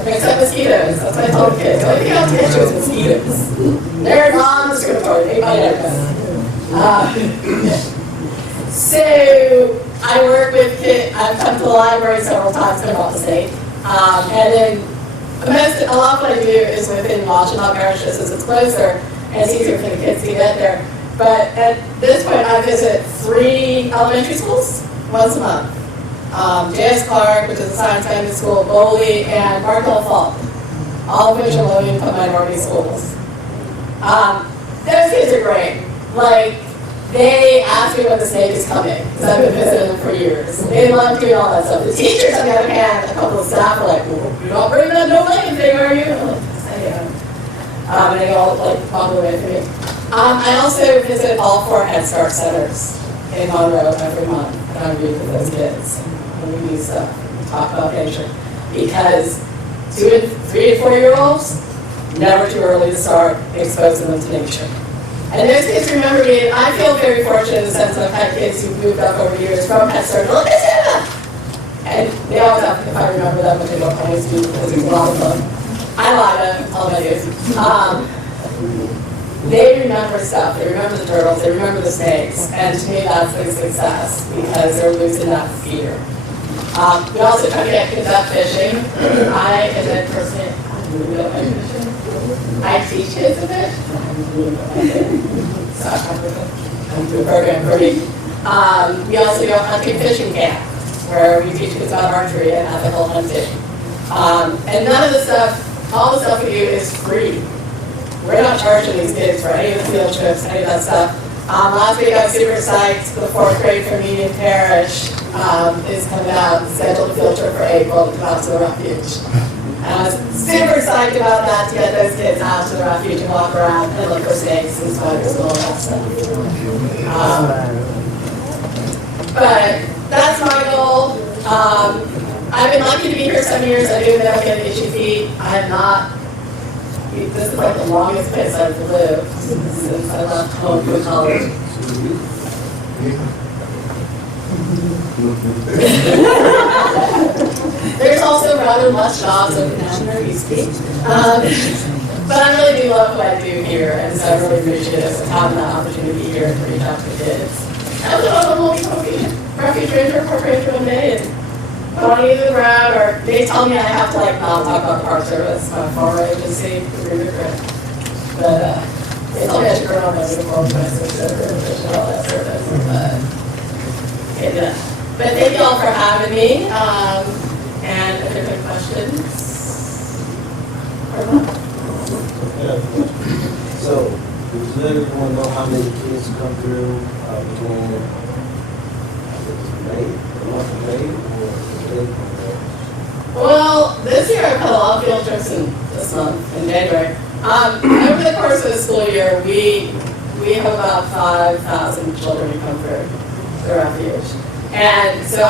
except mosquitoes. That's what I told the kids. The only thing out to get you is mosquitoes. They're non-discriminatory. They bite everything. So I work with kids. I've come to the library several times across the state. And then a lot of what I do is within Mount Everest since it's closer and it's easier for the kids to get there. But at this point, I visit 3 elementary schools once a month. J.S. Clark, which is a science family school, Bowley, and Markel Falk, all of which are low-income minority schools. Those kids are great. Like, they ask me when the snake is coming, because I've been visiting them for years. They love doing all that stuff. The teachers, on the other hand, a couple of staff are like, well, you're not bringing that no-leg thing, are you? I'm like, yes, I am. And they all, like, bundle away for me. I also visit all 4 Head Start centers in Monroe every month, and I read with those kids. And we do stuff, we talk about nature. Because 3 and 4-year-olds, never too early to start exposing them to nature. And those kids remember me, and I feel very fortunate in the sense that I've had kids who've moved up over the years from Head Start, look at Santa! And they always ask if I remember them, but they don't always do because it's a lot of fun. I lie to them, all I do. they remember stuff. They remember the turtles, they remember the snakes, and to me that's a success because they're losing that fear. We also try to get kids out fishing. I, as a person, I teach kids to fish. So I'm doing a program for me. We also go hunting fishing camp, where we teach kids about archery and ethical hunting. And none of the stuff, all the stuff we do is free. We're not charging these kids for any of the field trips, any of that stuff. Last week I was super psyched. The 4th grade from Union Parish is coming out, scheduled a field trip for April to come out to the refuge. And I was super psyched about that, to get those kids out to the refuge and walk around and look for snakes and spiders and all that stuff. But that's my goal. I've been lucky to be here some years. I do never get itchy feet. I have not. This is like the longest place I've lived since I left home for college. There's also rather less jobs open now than there used to be. But I really do love what I do here, and so I really appreciate it having that opportunity here to reach out to kids. I was on the whole refuge ranger, park ranger one day, and on either the road, or they tell me I have to like not talk about the Park Service, my foreign agency, really regret. But they tell me I should go on my uniform when I switch over and all that service. But thank you all for having me. And if there are any questions, So, does everyone know how many kids come through between May, the month of May, or April? well, this year I've had a lot of field trips this month, in January. Over the course of the school year, we have about 5,000 children who come through the refuge. And so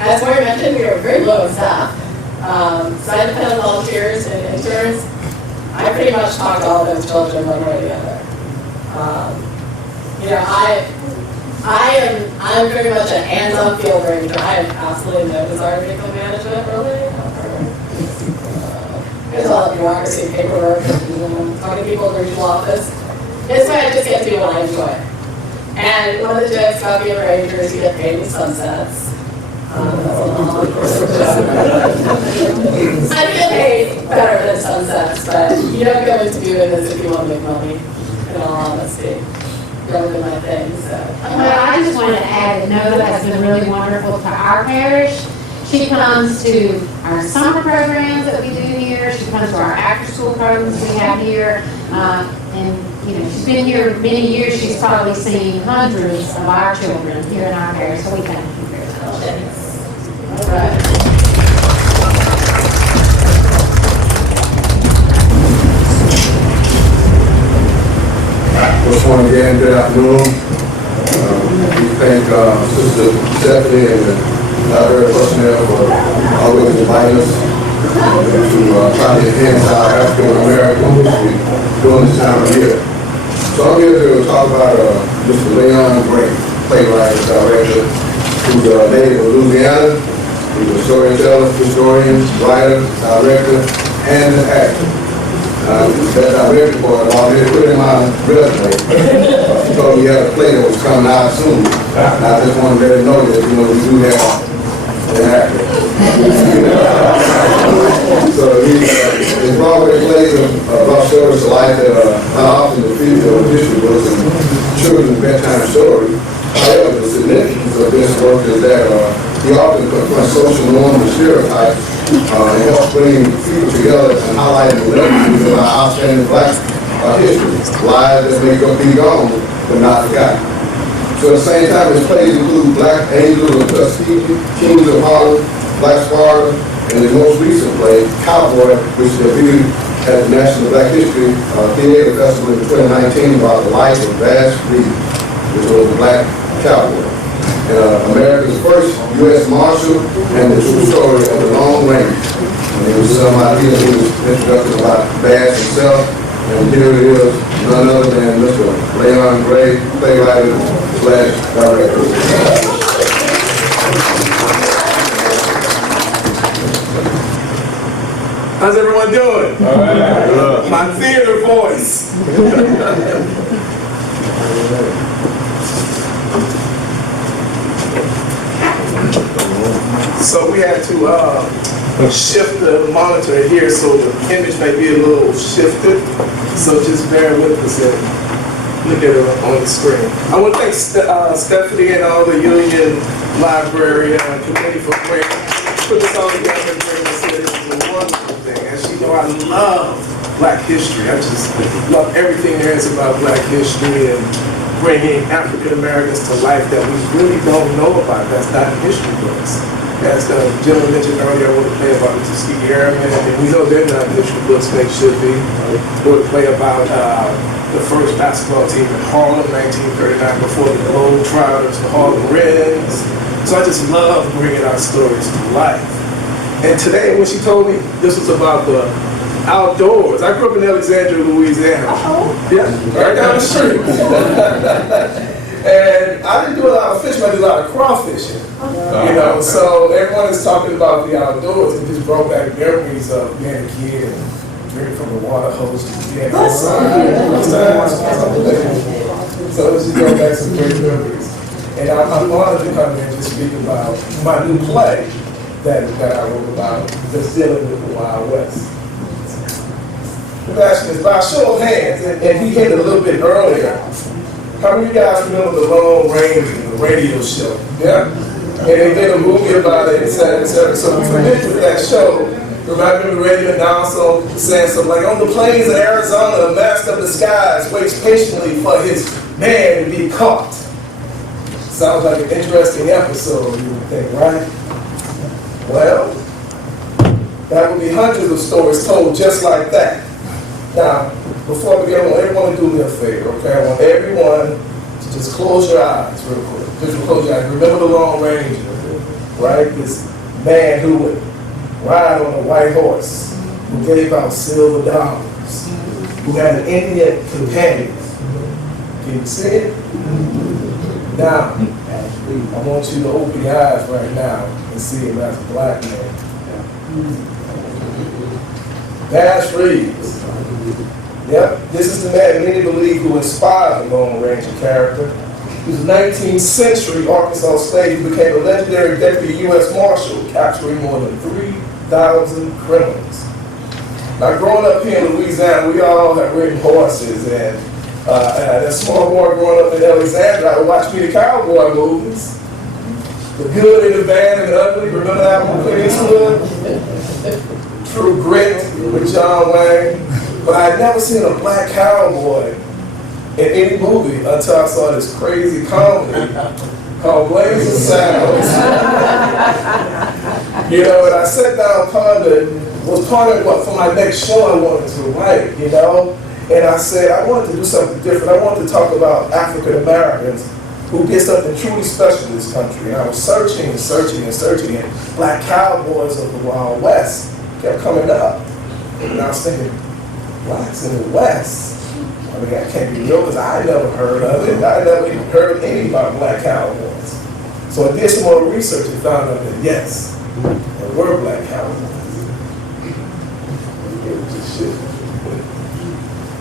as Maureen mentioned, we are very low in staff. So I depend on volunteers and interns. I pretty much talk to all of those children one way or the other. I'm very much a hands-on field ranger. I have absolutely no desire to become management, really. There's all the bureaucracy, paperwork, talking to people in the regional office. This way I just get to do what I enjoy. And one of the jokes about being a ranger is you get paid in sunsets. I get paid better than sunsets, but you don't go into doing this if you want to make money, in all honesty. Really my thing, so. Well, I just wanted to add that Nova has been really wonderful to our parish. She comes to our summer programs that we do here. She comes to our after-school programs we have here. And, you know, she's been here many years. She's probably seen hundreds of our children here in our parish, so we thank you very much. All right. First one again, good afternoon. We thank Sister Stephanie and the other personnel for always inviting us to try to enhance our African American history during this time of year. So I'm here to talk about Mr. Leon Gray, playwright and director, who's a native of Louisiana. He's a storyteller, historian, writer, director, and an actor. That director part, I already put in my resume. She told me he had a play that was coming out soon. And I just wanted to let her know that, you know, we do have an actor. So his Broadway plays brought stories to life that are not often defeated on history books and children's bedtime stories. However, the significance of this work is that he often confronts social norms and stereotypes and helps bring people together and highlight the legacies of our outstanding Black history, lives that may be gone but not forgotten. So at the same time, his plays include Black Angels of Tuskegee, Kings of Harlem, Black Sparta, and his most recent play, Cowboy, which debuted at the National Black History Theater Festival in 2019 about the life of Bass Reed, which was a Black cowboy. America's first U.S. Marshal, and the true story of the Long Range. And there was some idea he was introduced about Bass himself, and here it is, none other than Mr. Leon Gray, playwright / director. How's everyone doing? All right. My theater voice. So we had to shift the monitor here, so the image may be a little shifted. So just bear with us and look at it on the screen. I want to thank Stephanie and all the Union Library committee for putting this all together and bringing this here. This is a wonderful thing. As you know, I love Black history. I just love everything there is about Black history and bringing African Americans to life that we really don't know about. That's not in history books. As the gentleman mentioned earlier, I want to play about the Tuskegee Airmen, and we know they're not in history books, they should be. I want to play about the first basketball team in Harlem, 1939, before the Globetrotters, the Harlem Wrens. So I just love bringing our stories to life. And today, when she told me this was about the outdoors, I grew up in Alexandria, Louisiana. Yeah, right down the street. And I didn't do a lot of fishing, I did a lot of crawfishing. You know, so everyone is talking about the outdoors. It just brought back memories of being a kid and drinking from the water hose and being outside. So it was just brought back some great memories. And I'm honored to come here and just speak about my new play that I wrote about, that's dealing with the Wild West. The question is, by a show of hands, and he hit it a little bit earlier, how many of you guys remember the Lone Ranger, the radio show? Yeah? And they did a movie about it, et cetera, et cetera. So we familiar with that show. Remember the radio announcer saying something like, on the plains of Arizona, a master of the skies waits patiently for his man to be caught. Sounds like an interesting episode, you would think, right? Well, that would be hundreds of stories told just like that. Now, before we get on, everyone to do me a favor, okay? I want everyone to just close your eyes real quick. Just close your eyes. Remember the Lone Ranger, right? This man who would ride on a white horse, who gave out silver dollars, who had an Indian companion. Can you see it? Now, I want you to open your eyes right now and see him as a black man. Bass Reeves. Yep, this is the man many believe who inspired the Lone Ranger character. He was a 19th century Arkansas slave who became a legendary deputy U.S. Marshal, capturing more than 3,000 criminals. Now, growing up here in Louisiana, we all have ridden horses, and as a small boy growing up in Alexandria, I would watch the cowboy movies. The Good and the Bad and the Ugly, remember that one, Clint Eastwood? True Grit with John Wayne. But I had never seen a black cowboy in any movie until I saw this crazy comedy called Blazing Saddles. You know, and I sat down, pondered, was part of what for my next show I wanted to write, you know? And I said, I wanted to do something different. I wanted to talk about African Americans who did something truly special in this country. And I was searching and searching and searching, and black cowboys of the Wild West kept coming up. And I was thinking, blacks in the West? I mean, that can't be real, because I never heard of it. I never even heard anything about black cowboys. So I did some more research and found out that yes, there were black cowboys.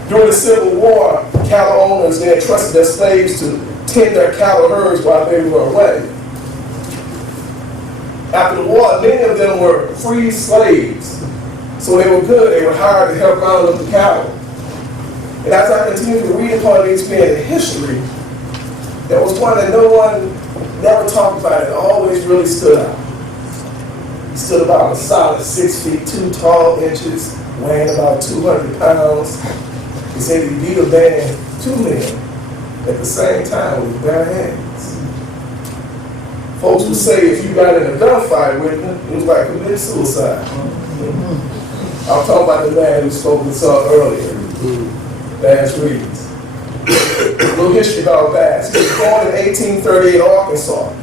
During the Civil War, cattle owners, they entrusted their slaves to tend their cattle herds while they were away. After the war, many of them were free slaves. So they were good, they were hired to help round up the cattle. And as I continued to read upon these men in history, there was one that no one never talked about. It always really stood out. He stood about a solid 6 feet 2 tall inches, weighing about 200 pounds. He said he beat a man, 2 men, at the same time with bare hands. Folks would say if you got in a gunfight with him, it was like committing suicide. I'm talking about the man who spoke with saw earlier, Bass Reeves. A little history about Bass. He was born in 1838 Arkansas.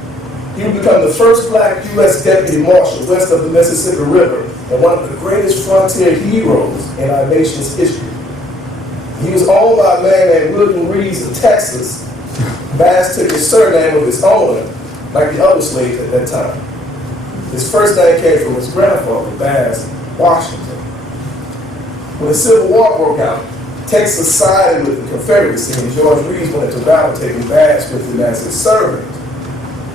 He would become the first black U.S. deputy marshal west of the Mississippi River and one of the greatest frontier heroes in our nation's history. He was owned by a man named William Reeves of Texas. Bass took his surname of his owner, like the other slaves at that time. His first name came from his grandfather, Bass Washington. When the Civil War broke out, Texas sided with the Confederacy, and George Reeves went into battle taking Bass with him as his servant.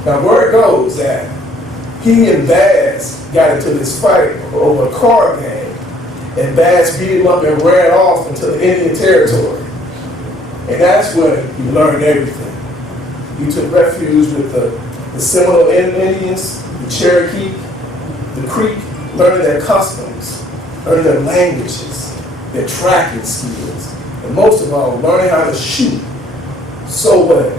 Now, word goes that he and Bass got into this fight over a car gang, and Bass beat him up and ran off into the Indian Territory. And that's when he learned everything. He took refuge with the Seminole Indians, the Cherokee, the Creek, learning their customs, learning their languages, their tracking skills, and most of all, learning how to shoot so well.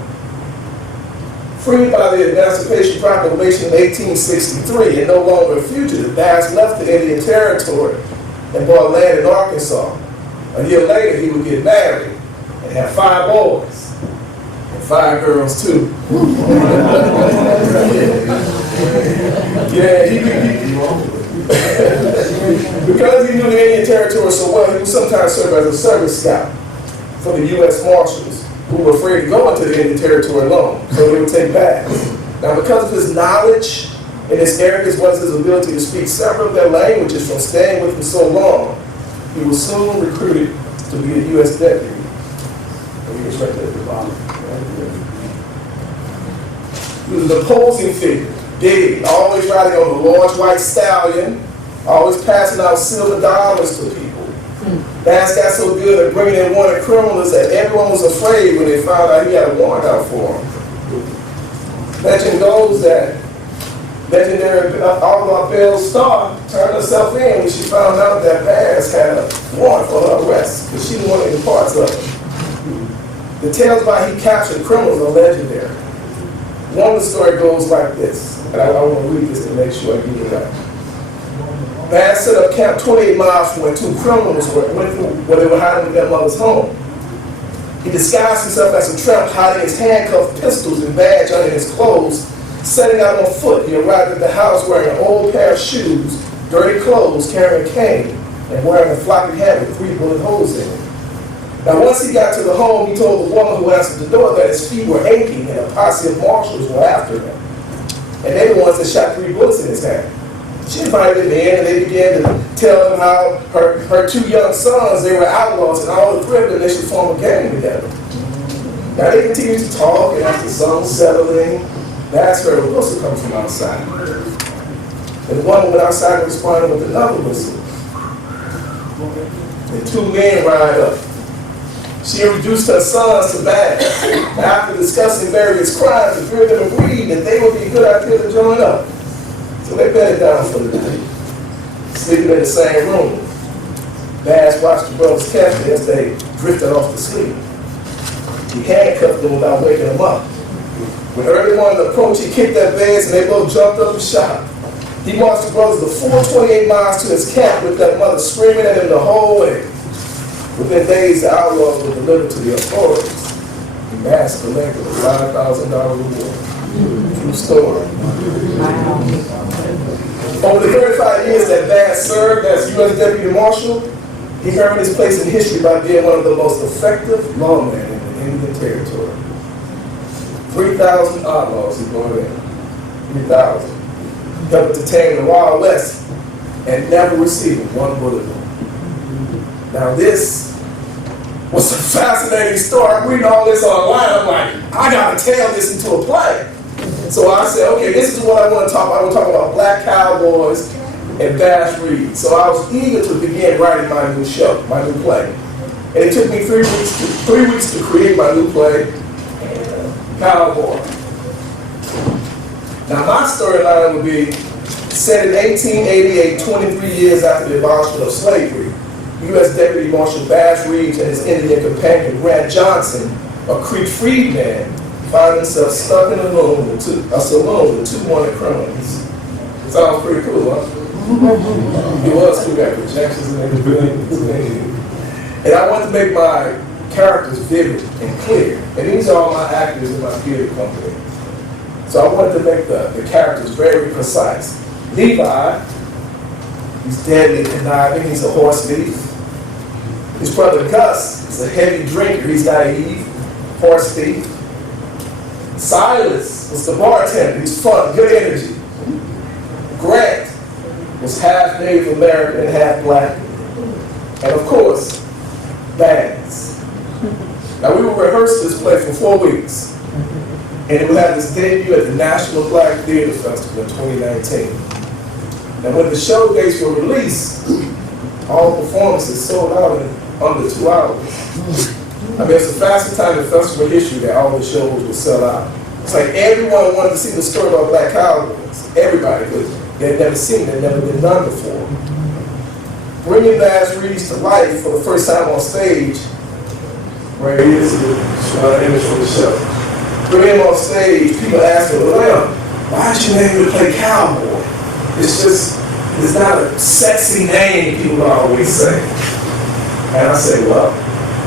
Freed by the Emancipation Proclamation in 1863 and no longer a fugitive, Bass left the Indian Territory and bought land in Arkansas. A year later, he would get married and have 5 boys and 5 girls too. Yeah, because he knew the Indian Territory so well, he would sometimes serve as a service scout for the U.S. Marshals, who were afraid to go into the Indian Territory alone, so they would take Bass. Now, because of his knowledge and his arrogance, as well as his ability to speak several of their languages from staying with him so long, he was soon recruited to be a U.S. deputy. He was right there at the bottom. He was an imposing figure, big, always riding on a large white stallion, always passing out silver dollars to people. Bass got so good at bringing in wanted criminals that everyone was afraid when they found out he had a warrant out for them. Legend goes that legendary outlaw Belle Starr turned herself in when she found out that Bass had a warrant for her arrest, because she didn't want any parts of it. The tales about he captured criminals are legendary. One of the story goes like this, and I want to read this to make sure I get it right. Bass set up camp 28 miles from where 2 criminals went through where they were hiding in their mother's home. He disguised himself as a tramp, hiding his handcuffed pistols and badge under his clothes. Setting out on foot, he arrived at the house wearing an old pair of shoes, dirty clothes, carrying a cane, and wearing a floppy hat with 3 bullet holes in it. Now, once he got to the home, he told the woman who answered the door that his feet were aching and a posse of marshals were after him. And they were the ones that shot 3 bullets in his hand. She invited him in, and they began to tell him how her 2 young sons, they were outlaws, and all the 3 of them, they should form a gang together. Now, they continued to talk, and as the sun was settling, Bass heard a whistle come from outside. And the woman went outside and responded with another whistle. And 2 men ride up. She introduced her sons to Bass. After discussing various crimes, the 3 of them agreed that they would be a good idea to join up. So they bedded down for the night, sleeping in the same room. Bass watched the brothers carefully as they drifted off to sleep. He handcuffed them without waking them up. When early morning approached, he kicked their beds and they both jumped up and shot. He marched the brothers the full 28 miles to his camp with their mother screaming at him the whole way. Within days, the outlaws were delivered to the authorities. Bass collected a $5,000 reward. True story. Over the 35 years that Bass served as U.S. Deputy Marshal, he earned his place in history by being one of the most effective lawmen in the Indian Territory. 3,000 outlaws he brought in. 3,000. Helped to tame the Wild West and never received 1 bullet. Now this was a fascinating story. I'm reading all this online. I'm like, I gotta tell this into a play. So I said, okay, this is what I want to talk about. I want to talk about black cowboys and Bass Reeves. So I was eager to begin writing my new show, my new play. And it took me 3 weeks to create my new play, Cowboy. Now my storyline would be set in 1888, 23 years after the abolishment of slavery. U.S. Deputy Marshal Bass Reeves and his Indian companion Grant Johnson, a Creek freedman, found himself stuck in a saloon with 2 wanted criminals. Sounds pretty cool, huh? It was cool, got projections and everything. And I wanted to make my characters vivid and clear. And these are all my actors in my theater company. So I wanted to make the characters very precise. Levi, he's deadly conniving, he's a horse thief. His brother Gus is a heavy drinker, he's naive, horse thief. Silas was the bartender, he's fun, good energy. Grant was half Native American and half black. and of course, bags. Now we would rehearse this play for 4 weeks, and it would have its debut at the National Black Theater Festival in 2019. And when the show dates were released, all performances sold out in under 2 hours. I mean, it's the fastest time in festival history that all the shows would sell out. It's like everyone wanted to see the story about black cowboys. Everybody, because they had never seen it, it had never been done before. Bringing Bass Reeves to life for the first time on stage, right here is the image from the show. Bringing him on stage, people ask him, well, why'd you name him to play cowboy? It's not a sexy name, people always say. And I say, well,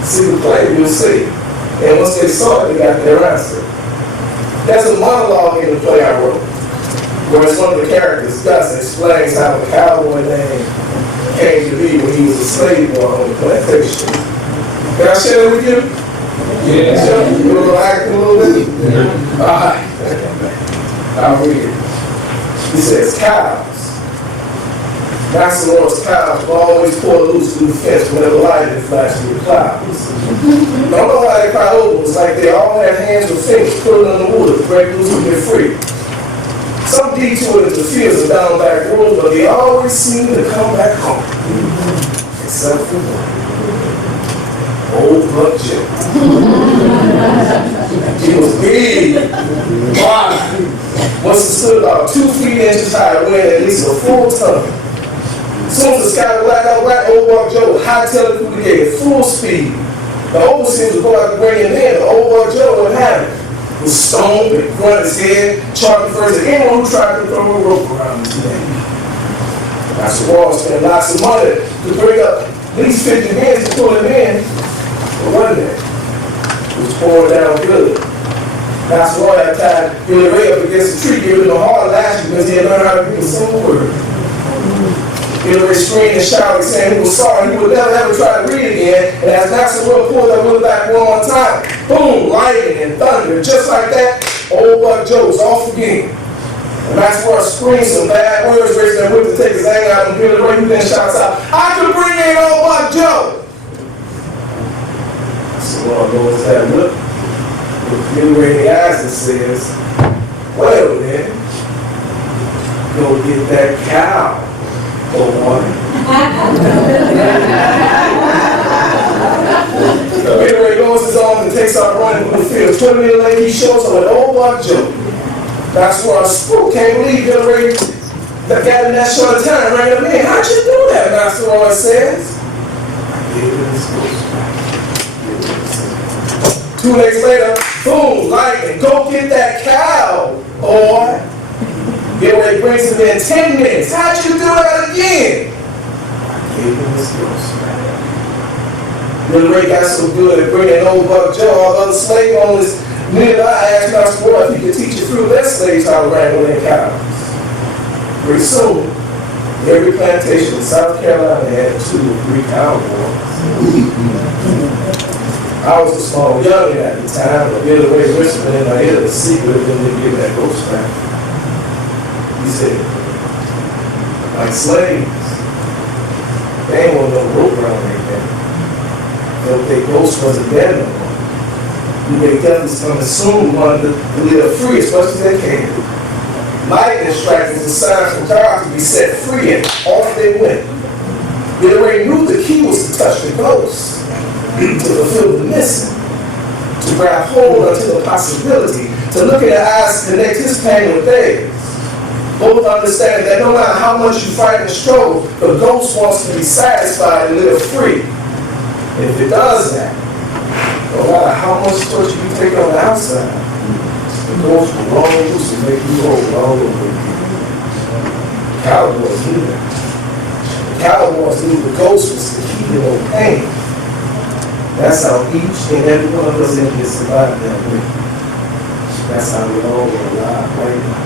see the play, you'll see. And once they saw it, they got their answer. There's a monologue in the play I wrote, where it's one of the characters, Gus, explains how the cowboy name came to be when he was a slave boy on the plantation. Can I share that with you? Yeah. You want to act a little bit? Yeah. All right. I'll read it. He says, cows. Naturalists cows will always pour loose through the fence whenever lightning flashes through the clouds. Don't know why they cry over. It's like they all have hands or fingers pulling on the wood to break loose and get free. Some detour into the fields and down back roads, but they always seem to come back home. Except for one. Old Buck Joe. He was big, wide, must have stood about 2 feet inches high, weighing at least a full ton. As soon as the sky was black out, Old Buck Joe would hightail it through the gate at full speed. The overseers would go out to bring him in, but Old Buck Joe would have it. He was stoned and grunt his head, charging first at anyone who tried to throw a rope around his neck. Master Wall spent lots of money to bring up at least 50 men to pull him in. But one day, it was pouring down good. Master Wall had tied Billy Ray up against the tree, giving him a hard lashing because he had learned how to read a single word. Billy Ray screamed and shouted, saying he was sorry he would never ever try to read again. And as Master Will pulled that wheel back one more time, boom, lightning and thunder. And just like that, Old Buck Joe was off again. And Master Will screamed some bad words, raised their whip to take his anger out, and Billy Ray then shouts out, I could bring in Old Buck Joe. So Will goes that look, with Billy Ray in the eyes and says, well then, go get that cow. Billy Ray goes his arm and takes out running from the field. 20 minutes later, he shows up with Old Buck Joe. That's where I spoke. Can't believe Billy Ray got in that short time, ran up in. How'd you do that, Master Roy says? I gave it his ghost. 2 days later, boom, lightning. Go get that cow, boy. Billy Ray brings him in 10 minutes. How'd you do that again? I gave him his ghost. Billy Ray got so good at bringing Old Buck Joe, all the other slave owners nearby asked Master Boy if he could teach a few of their slaves how to wrangle their cows. Pretty soon, every plantation in South Carolina had 2 or 3 cowboys. I was a small youngin at the time, but Billy Ray whispered in my ear the secret of them to get that ghost back. He said, like slaves, they ain't want no rope around their neck. Their ghost wasn't there no more. You make devils come and soon want to live free as much as they can. Lightning strike was a sign for God to be set free, and off they went. Billy Ray knew the key was to touch the ghost, to fulfill the mission, to grab hold onto the possibility, to look in their eyes and connect his pain with theirs. Both understanding that no matter how much you fight and struggle, the ghost wants to be satisfied and live free. And if it does that, no matter how much torture you take on the outside, the ghost will roll loose and make you roll all over again. Cowboys knew that. Cowboys knew the ghost was to keep them in pain. That's how each and every one of us in here survived that way. That's how we all are alive right now.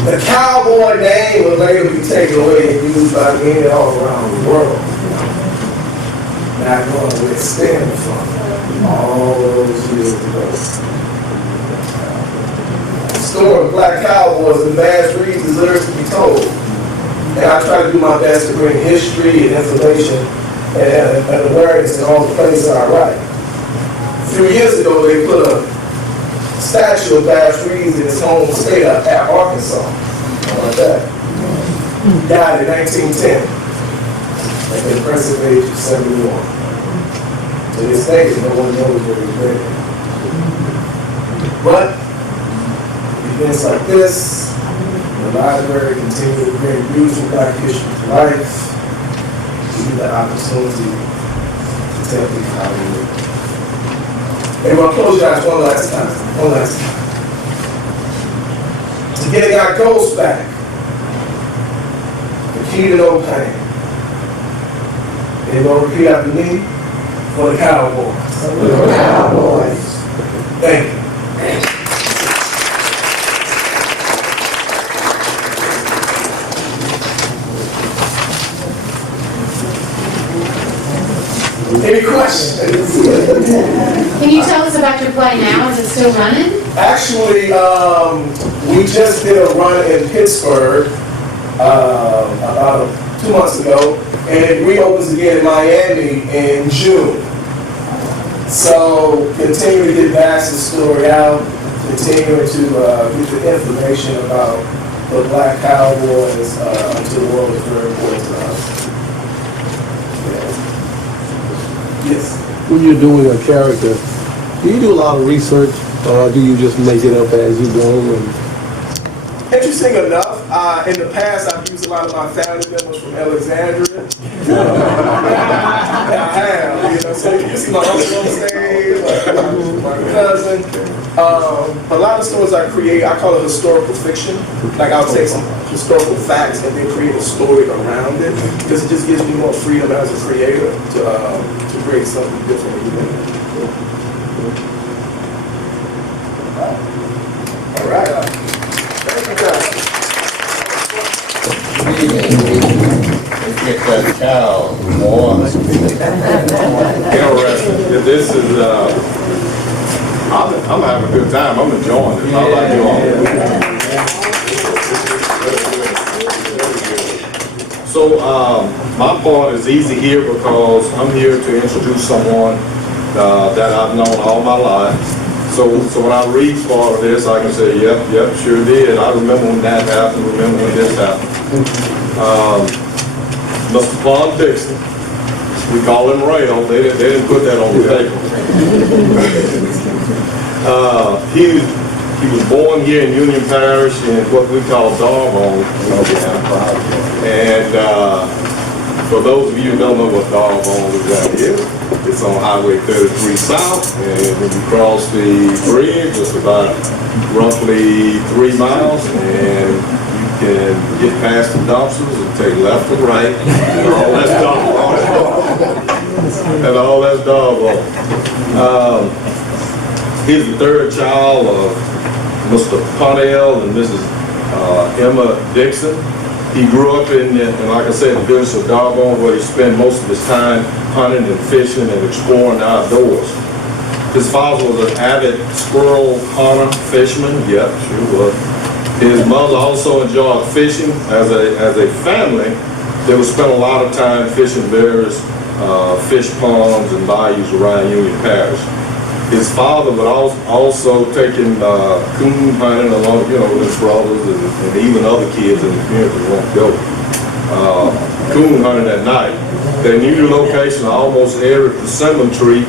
The cowboy name will later be taken away and used by many all around the world. not knowing where it stemmed from all those years ago. The story of Black Cowboys and Bass Reeves deserves to be told. And I try to do my best to bring history and information and awareness in all the places I write. A few years ago, they put a statue of Bass Reeves in his home state at Arkansas. How about that? Died in 1910 at the impressive age of 71. To this day, no one knows where he's buried. But events like this, the library continue to bring beautiful Black history to life, give you the opportunity to tell people how we live. And we'll close your eyes one last time. To getting our ghosts back, the key to no pain. Anybody repeat after me? For the Cowboys. For the Cowboys. Thank you. Any questions? Can you tell us about your play now? Is it still running? Actually, we just did a run in Pittsburgh about 2 months ago, and it reopens again in Miami in June. So continue to get Baxter's story out, continue to get the information about the Black Cowboys to the world is very important to us. Yes. When you're doing a character, do you do a lot of research, or do you just make it up as you go? Interesting enough, in the past I've used a lot of my family members from Alexandria. I have, so you see my uncle on stage, my cousin. A lot of stories I create, I call it historical fiction. Like I'll take some historical facts and then create a story around it, because it just gives me more freedom as a creator to create something different. All right. Thank you, guys. Get that cow, boy. Interesting. Yeah, this is, I'm having a good time. I'm enjoying it. I like you all. So, my part is easy here because I'm here to introduce someone that I've known all my life. So when I read part of this, I can say, yep, sure did. I remember when that happened, remember when this happened. Mr. Paul Dixon, we call him Rail, they didn't put that on the paper. He was born here in Union Parish in what we call Darvon. And for those of you who don't know what Darvon is down here, it's on Highway 33 South, and when you cross the bridge, it's about roughly 3 miles, and you can get past the dumpsters and take left and right, and all that's Darvon. And all that's Darvon. He's the third child of Mr. Punnell and Mrs. Emma Dixon. He grew up in, like I said, the village of Darvon, where he spent most of his time hunting and fishing and exploring the outdoors. His father was an avid squirrel hunter, fisherman. Yep, sure was. His mother also enjoyed fishing. As a family, they would spend a lot of time fishing various fish ponds and bayous around Union Parish. His father would also take him coon hunting along, with his brothers and even other kids in the community won't go. Coon hunting at night. They knew the location of almost every persimmon tree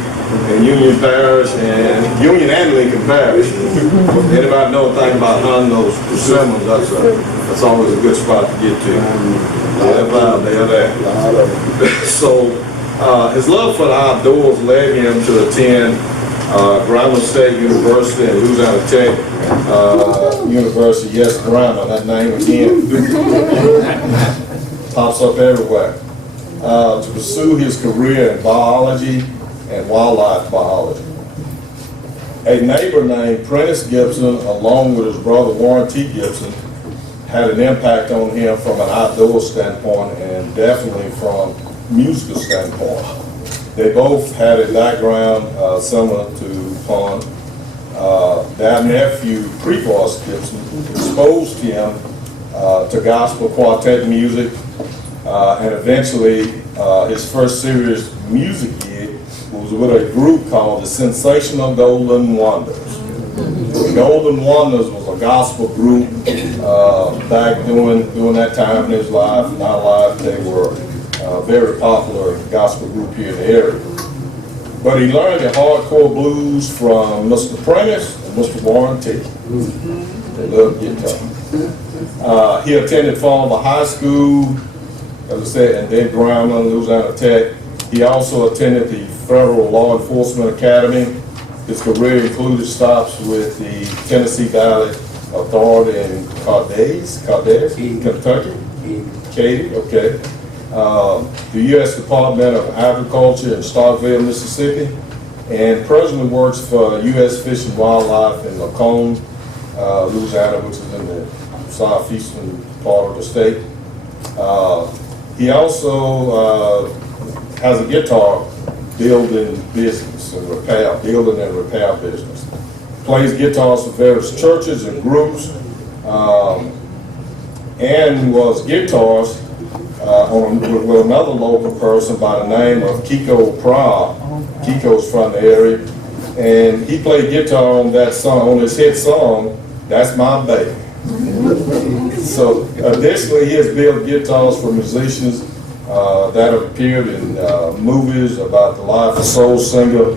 in Union Parish and Lincoln Parish. If anybody know anything about hunting those persimmons, that's always a good spot to get to. They're there. So his love for the outdoors led him to attend Grambling State University and Louisiana Tech University. Yes, Grambling, that name again pops up everywhere. To pursue his career in biology and wildlife biology. A neighbor named Prentice Gibson, along with his brother Warren T. Gibson, had an impact on him from an outdoor standpoint and definitely from musical standpoint. They both had a background similar to Pond. Their nephew, Prevost Gibson, exposed him to gospel quartet music, and eventually his first serious music gig was with a group called the Sensational Golden Wonders. The Golden Wonders was a gospel group back during that time in his life, not alive. They were a very popular gospel group here in the area. But he learned the hardcore blues from Mr. Prentice and Mr. Warren T. They loved guitar. He attended Farmer High School, as I said, and then Grambling, Louisiana Tech. He also attended the Federal Law Enforcement Academy. His career included stops with the Tennessee Valley Authority in Cadiz, Kentucky. Katy, okay. The U.S. Department of Agriculture in Starkville, Mississippi, and presently works for U.S. Fish and Wildlife in Lacombe, Louisiana, which is in the southeastern part of the state. He also has a guitar building business and building and repair business. Plays guitars for various churches and groups, and was guitarist with another local person by the name of Kiko Proud. Kiko's from the area, and he played guitar on that song, on his hit song, "That's My Baby." So additionally, he has built guitars for musicians that have appeared in movies about the life of soul singer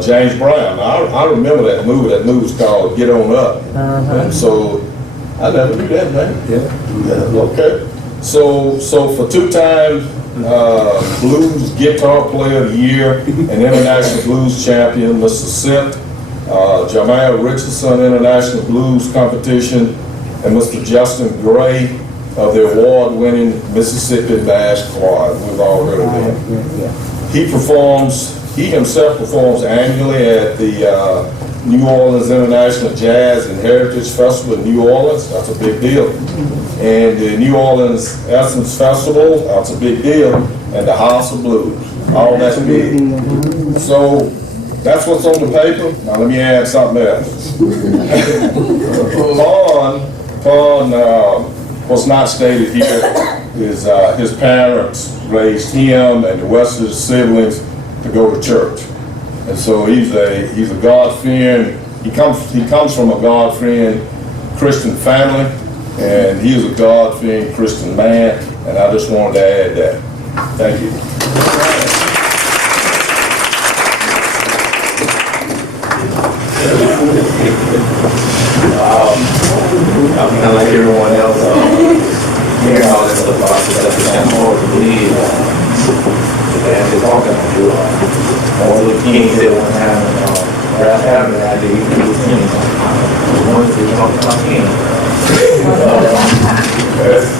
James Brown. I remember that movie. That movie was called Get On Up. And so I never knew that, man. Yeah. Okay. So for two-time blues guitar player of the year and international blues champion, Mr. Sint, Jamal Richardson International Blues Competition, and Mr. Justin Gray of the award-winning Mississippi Bass Choir. We've all heard of him. He himself performs annually at the New Orleans International Jazz and Heritage Festival in New Orleans. That's a big deal. And the New Orleans Essence Festival, that's a big deal. And the House of Blues. All that's big. So that's what's on the paper. Now let me add something else. Pond, what's not stated here is his parents raised him and the rest of his siblings to go to church. And so he's a God-fearing, he comes from a God-fearing Christian family, and he is a God-fearing Christian man, and I just wanted to add that. Thank you. I'm kind of like everyone else, hearing all this stuff about this stuff, it's kind of hard to believe. And just talking to all the kings at one time, Ralph Adler, I did, he was king. Once we talked about king. That's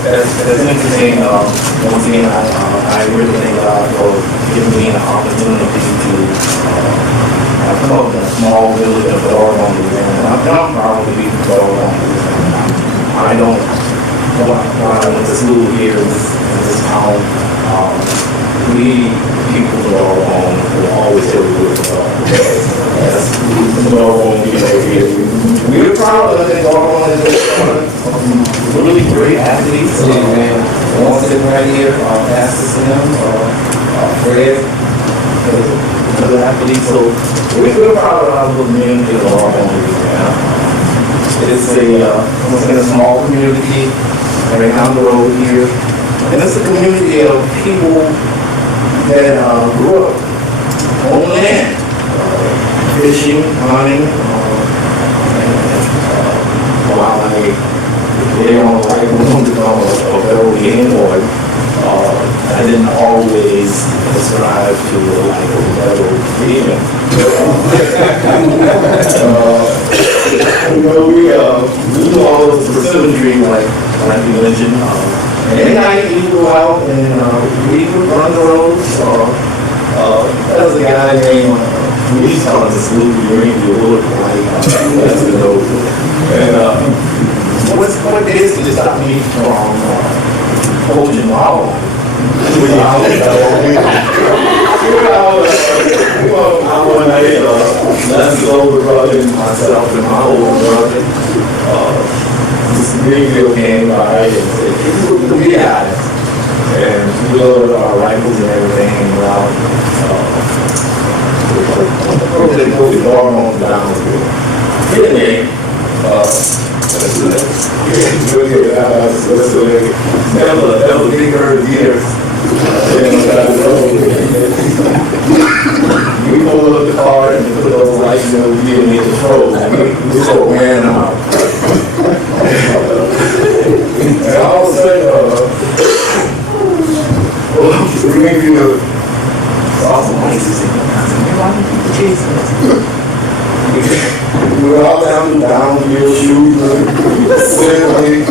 interesting. Once again, I really thank God for giving me an opportunity to come up in a small village of Oregon, Louisiana. I'm proud to be from Oregon, Louisiana. I don't, when I went to school here in this town, we people of Oregon will always tell you we're from Oregon. Yes, we're proud of it. Oregon is really great athletes. One sitting right here, Pastor Sim, Fred, another athlete. So we're proud of our little community of Oregon, Louisiana. It's a small community right down the road here, and it's a community of people that grew up on land, fishing, hunting, while they're on the right one to become a federal game boy. I didn't always ascribe to the life of a federal demon. We do all those facilities like you mentioned. And at night we go out and we run the roads. There was a guy named, he's telling us to salute the Marine, the bullet light. That's the nose. And what basically stopped me from coaching wildlife. I want to left older brother and myself and my older brother. This video came by and said, "This is the big guys." And we loaded our rifles and everything and we're out. They put the hormones down here. Then that was a big herd of years. We pulled up the car and put those lights in the vehicle in the control. We just ran out. And all of a sudden, we made you awesome lights. We were all downhill shooting, sailing.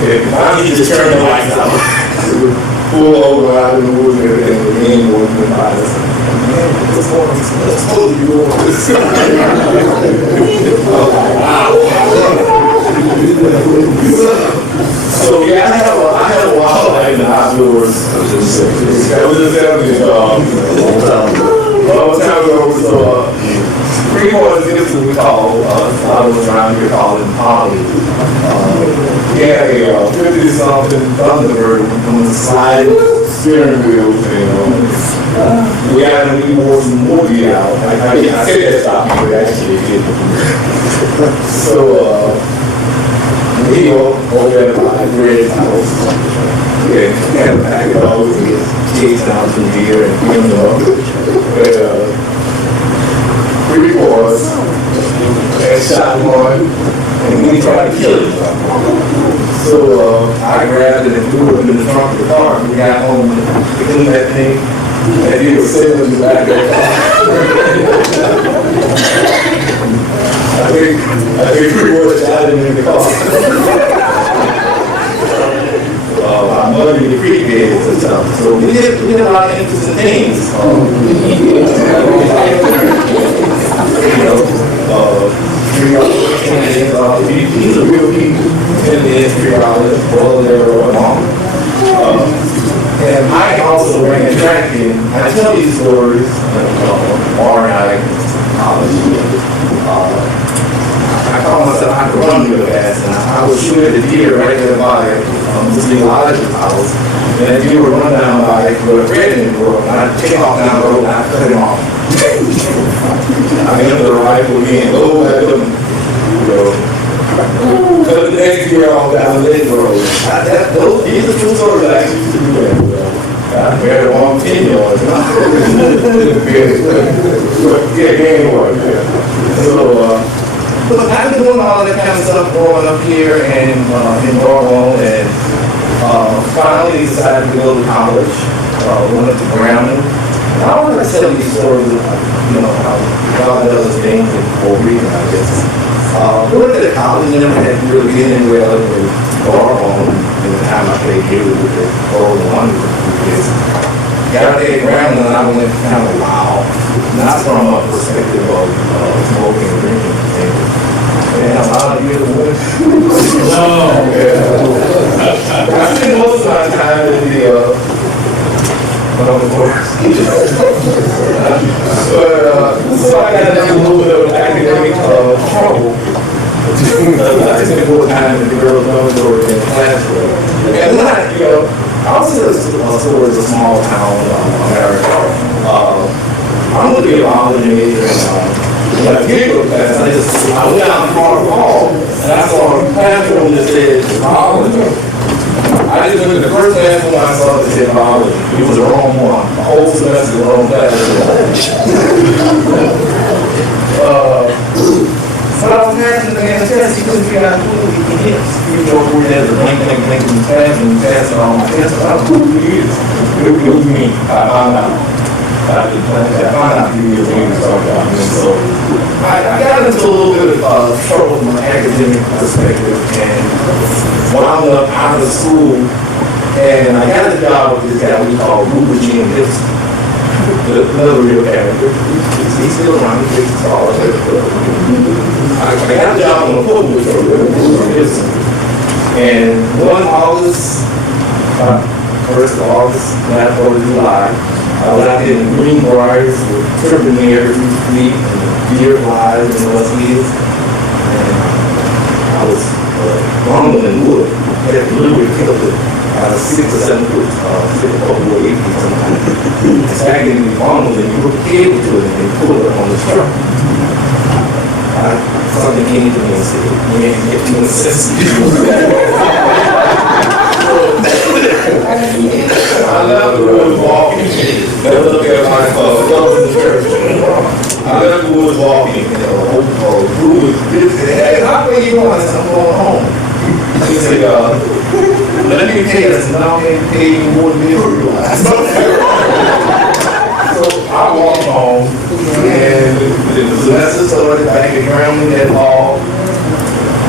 And finally just turned the lights out. We were full over out in the woods and everything. The game was in by us. Man, what's going on? Let's hold you on this. So yeah, I had a wildlife in the hospitals. That was a family job. A long time ago, so Freeport is what we call, a lot of us around here call it Polly. We had a 50-something Thunderbird on the side steering wheel thing. We had we wore some movie out. I said that stop me, but actually it didn't. So, we go over at my Red's house. Yeah, had a pack of dogs and get chased down from here and you know. Three boys and shot one, and we tried to kill him. So I grabbed it and threw it in the trunk of the car. We got home and cleaned that thing, and he was sitting in the back of the car. I think 3 boys shot him in the car. My mother in the creek beds and stuff. So we did a lot of interesting things. These are real people in the history of well, they're along. And I also bring a track in. I tell these stories RNI college. I call myself, I could run real fast, and I would shoot at the deer right there by the zoological house. And if you were run down by the pregnant girl, and I'd take off down the road and I'd cut him off. I ended the rifle again, low at them, cut the next deer off down the leg road. These are true stories that I used to do that. I married a long 10-year-old. Yeah, anyway. So, but I've been doing all that kind of stuff growing up here and in Norwalk, and finally decided to go to college, went up to Grambling. And I want to tell these stories of, how God does things for a reason, I guess. Went to college, never had really been anywhere other than Norwalk in the time I played here with the old wonder kids. Got out there at Grambling, and I went kind of wow. Not from a perspective of smoking and drinking things. And a lot of beautiful women. I spend most of my time in the so I got into a little bit of academic trouble. I spent more time in the girls' dormitory than the classroom. And then I also was a small town America. I'm going to be a biologist. When I did go to class, I went out in front of the hall, and I saw a classroom that said biology. I just went to the first classroom I saw that said biology. It was the wrong one. The whole semester, the wrong class. But I was passing the test, he couldn't figure out who he can hit. You know, where there's a blank in the class, and passing all my tests. I was who he is. It was me. I found out. I found out he was doing something. So I got into a little bit of trouble from an academic perspective and wound up out of school. And I got a job with this guy we call Ruben Gibson, another real character. He's still around, he's tall. I got a job on a football show with Ruben Gibson. And one August, 1st of August, last 4th of July. I was out there in the green briars with turban hair, feet, and deer flies and mosquitoes. And I was rumbling wood. I had literally pick up the 6 or 7 foot, pick up wood, 8 feet sometimes. It's back in the bundles and you hook a cable to it and pull it up on the truck. Something came to me and said, you ain't get too necessity. I left the woods walking. Never look at my I left the woods walking. Who was this? Hey, how are you going? I said, I'm going home. He said, let me tell you, I said, no, I ain't paying you more than this. So I walked home, and the semester started back at Grambling that fall.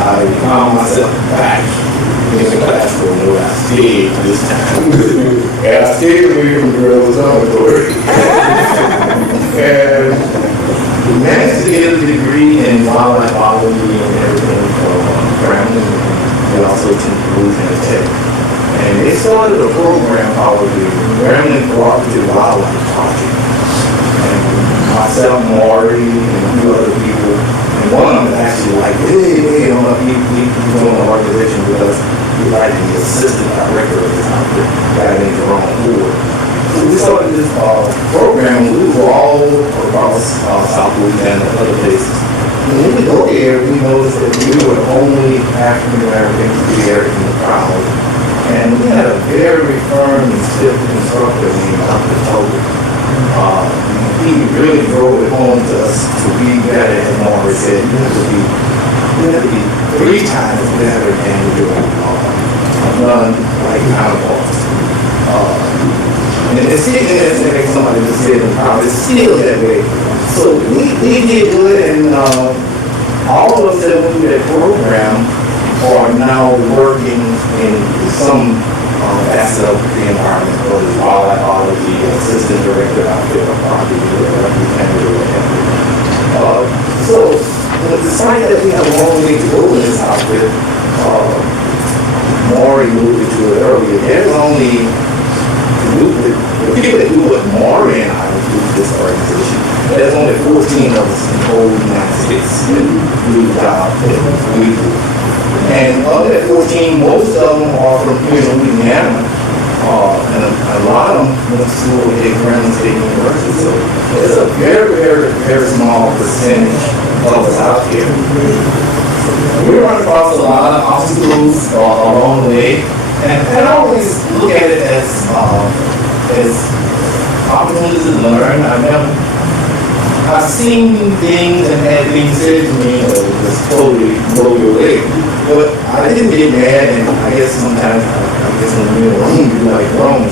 I found myself back in the classroom where I stayed this time. And I stayed away from girls' dormitory. And managed to get a degree in wildlife biology and everything from Grambling, and also to Louisiana Tech. And they started a program called the Grambling Cooperative Wildlife Project. And myself, Maury, and a few other people, and one of them actually like, hey, I'm going to be doing an organization with us. We'd like to be assistant director of this outfit. Got into the wrong board. So we started this program. We were all across South Louisiana and other places. And when we go there, we noticed that we were the only African Americans there in the crowd. And we had a very firm and stiff instructor named Dr. Toby. He really drove it home to us to be better, and Maury said, you have to be 3 times better than your non-like counterparts. And it's still like somebody just said in the crowd, it's still that way. So we did good, and all of us that went through that program are now working in some facet of the environment, whether it's wildlife biology, assistant director out there, property, whatever. So, despite that we have a long way to go in this outfit, Maury alluded to it earlier, there's only the people that do what Maury and I do with this organization, there's only 14 of us in the whole United States that do the job that we do. And of that 14, most of them are from here in Louisiana. And a lot of them went to school at Grambling State University. So it's a very, very, very small percentage of us out here. We run across a lot of obstacles along the way. And I always look at it as opportunities to learn. I've seen things and had things said to me that just totally blow your away. But I didn't get mad, and I guess sometimes, when you're in a room, you like wrong.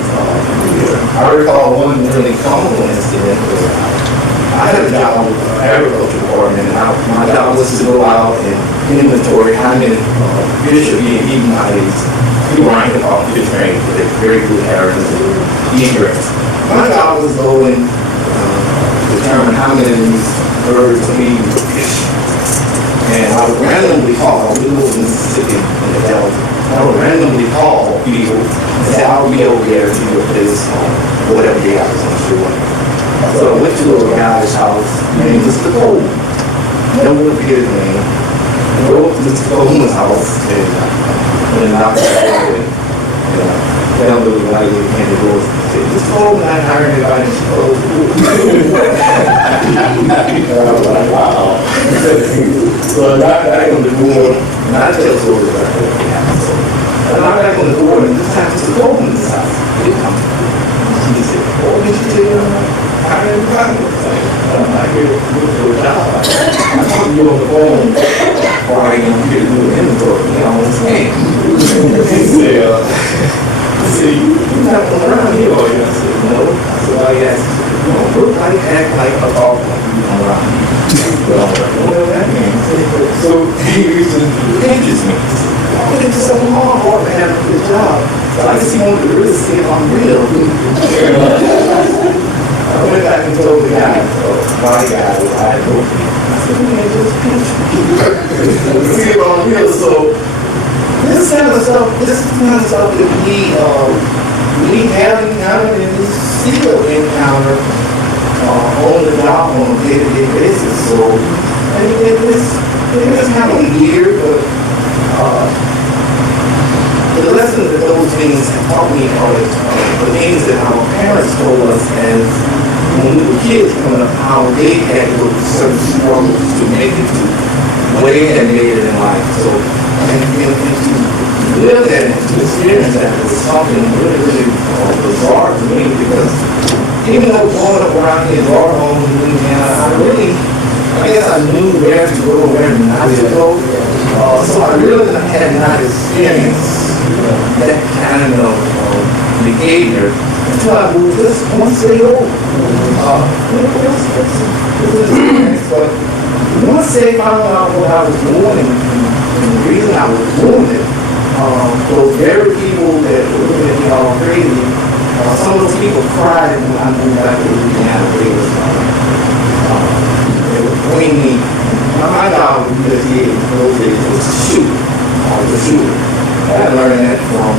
I recall one really comical incident where I had a job with the agriculture department, and my job was to go out and inventory how many fish are being eaten by these people around here called fish trains, but they're very good carriers and egress. My job was to go and determine how many of these birds are eating fish. And I would randomly call, we live in Mississippi in the Delta, I would randomly call people and say, I'll be over there to your place on whatever day I was on shore. So I went to a guy's house named Mr. Coleman. Never would forget his name. I drove to Mr. Coleman's house and knocked on the door and tell the lady who came to the door, say, Mr. Coleman, I hired anybody to close the door. I was like, wow. So I knocked back on the door, and I tell stories about what happened. So I knocked back on the door, and this time Mr. Coleman's house. He said, oh, did you tell you hiring anybody? I'm not here looking for a job. I talked to you on the phone before I even get to do an inventory. You know what I'm saying? He said, you're not going around here, are you? I said, no. I said, why you ask? You don't look like, act like a dog like you come around here. Well, that means. So he used to pinches me. Oh, it's so hard to have a good job. So I just wanted to really see if I'm real. I went back and told the guy, my guy was hiding over me. I said, man, just pinch me. See if I'm real. So this kind of stuff that we we have encountered and we still encounter on the job on a day-to-day basis. So it's kind of weird, but the lessons that those things have taught me are the things that our parents told us as when we were kids coming up, how they had to go through certain struggles to make it to where they made it in life. So, and to live that and to experience that was something really, really bizarre to me, because even though growing up around here in Garden, Louisiana, I guess I knew where to go, where not to go. So I really had not experienced that kind of behavior until I moved just one city over. But once they found out what I was doing and the reason I was doing it, those very people that were looking at me all crazy, some of those people cried when I moved back to Louisiana. They would bring me. My job was to those days was to shoot. I was a shooter. I learned that from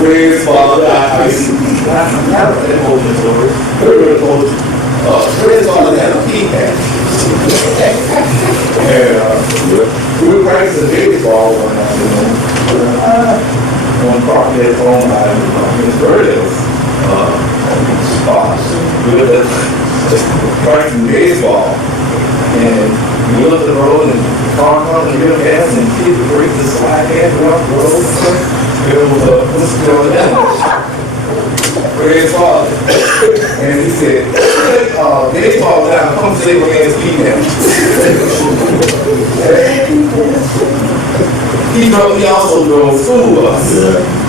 Where's Father Ice? That was an open story. Where's Father had a pea patch? And we were practicing baseball one afternoon. One park that is owned by Miss Burdel's spots. We were just practicing baseball. And we looked at the road and the car coming real fast and kids would break the slide halfway off the road. It was going down. Where's Father? And he said, baseball down, come say what man's feet down. He also drove school bus.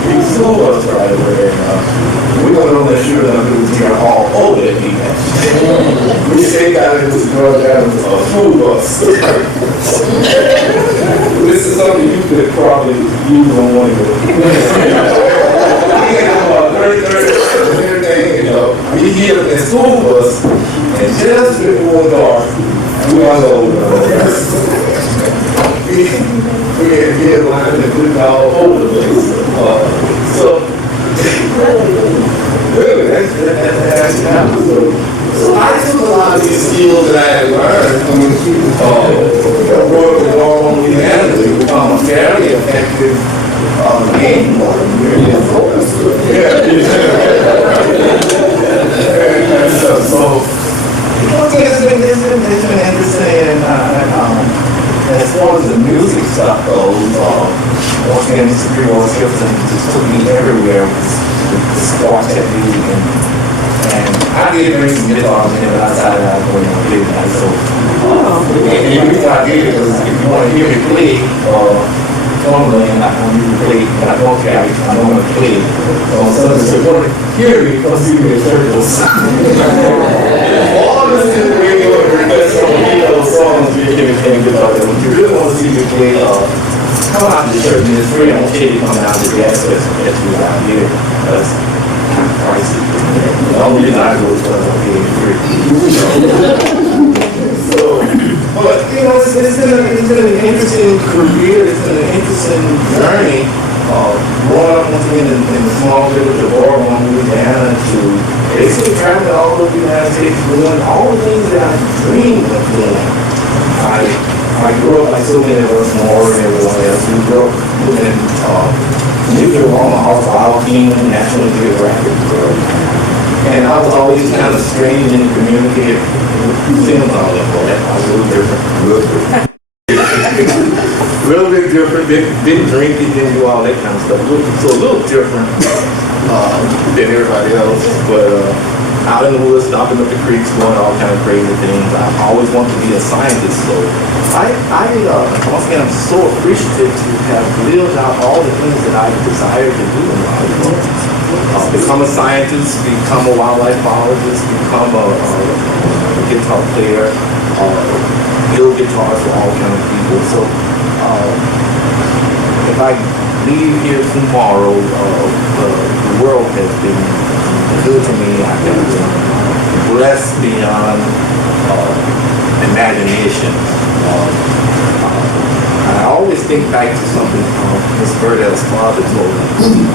He was school bus driver. And we went on that sure that we was here all over that feedback. We stayed out and was going down a school bus. This is something you could probably use on one of your. We get up in school bus, and just before dark, we was over. We had to get line and put it all over the place. So, really, that's happened. So I took a lot of these skills that I had learned work with all Louisiana to become a fairly effective game warden. So it's been interesting, and as far as the music stuff goes, once again, Mr. Greenwald Shifton just took me everywhere with the squash technique, and I did bring some guitars in, but I decided I was going to play tonight. So, and the reason I did it was if you want to hear me play, normally I don't usually play, but I don't care, I don't want to play. So if you want to hear me, come see me in circles. All this is the radio and request some of those songs we hear me playing guitar. If you really want to see me play, come out to the church, and it's free. I'm okay to come out to the gas station that you out here. That's kind of pricey. The only reason I go is because I'm paying free. So, but you know, it's been an interesting career. It's been an interesting journey. Growing up once again in the small village of Oregon, Louisiana, to basically traveling all over the United States, doing all the things that I dreamed of doing. I grew up like so many of us in Oregon and everyone else. We grew up in nuclear Omaha, Alpine, National Geographic. And I was always kind of strange and communicative. Seems all that, well, that was a little different. A little bit different. Didn't drink it, didn't do all that kind of stuff. So a little different than everybody else. But out in the woods, stopping up the creeks, doing all kind of crazy things. I always wanted to be a scientist. So once again, I'm so appreciative to have lived out all the things that I desired to do in life. Become a scientist, become a wildlife biologist, become a guitar player, build guitars for all kind of people. So if I leave here tomorrow, the world has been good to me. I have been blessed beyond imagination. I always think back to something Miss Burdell's father told me.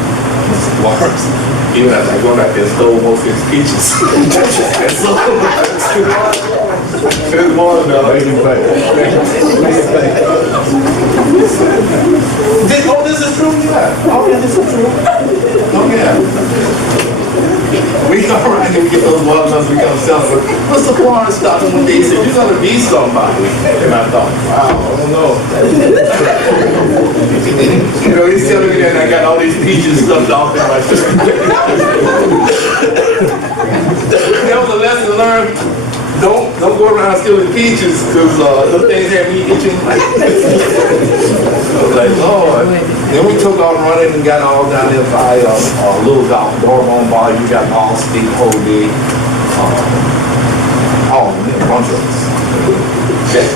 Mr. Lawrence, even as I go back there, stole most of his peaches. And so, there's more than that. Oh, this is true? Yeah. Oh, yeah, this is true. Oh, yeah. We come around and we get those watermelons, we come selling. But Mr. Florence stopped me one day, he said, you're going to be somebody. And I thought, wow, I don't know. You know, he's telling me that I got all these peaches stuffed off in my shirt. That was a lesson learned. Don't go around stealing peaches, because those things have me itching. I was like, Lord. Then we took off running and got all down there by a little doggone bar. You got all steak, whole day. A bunch of us.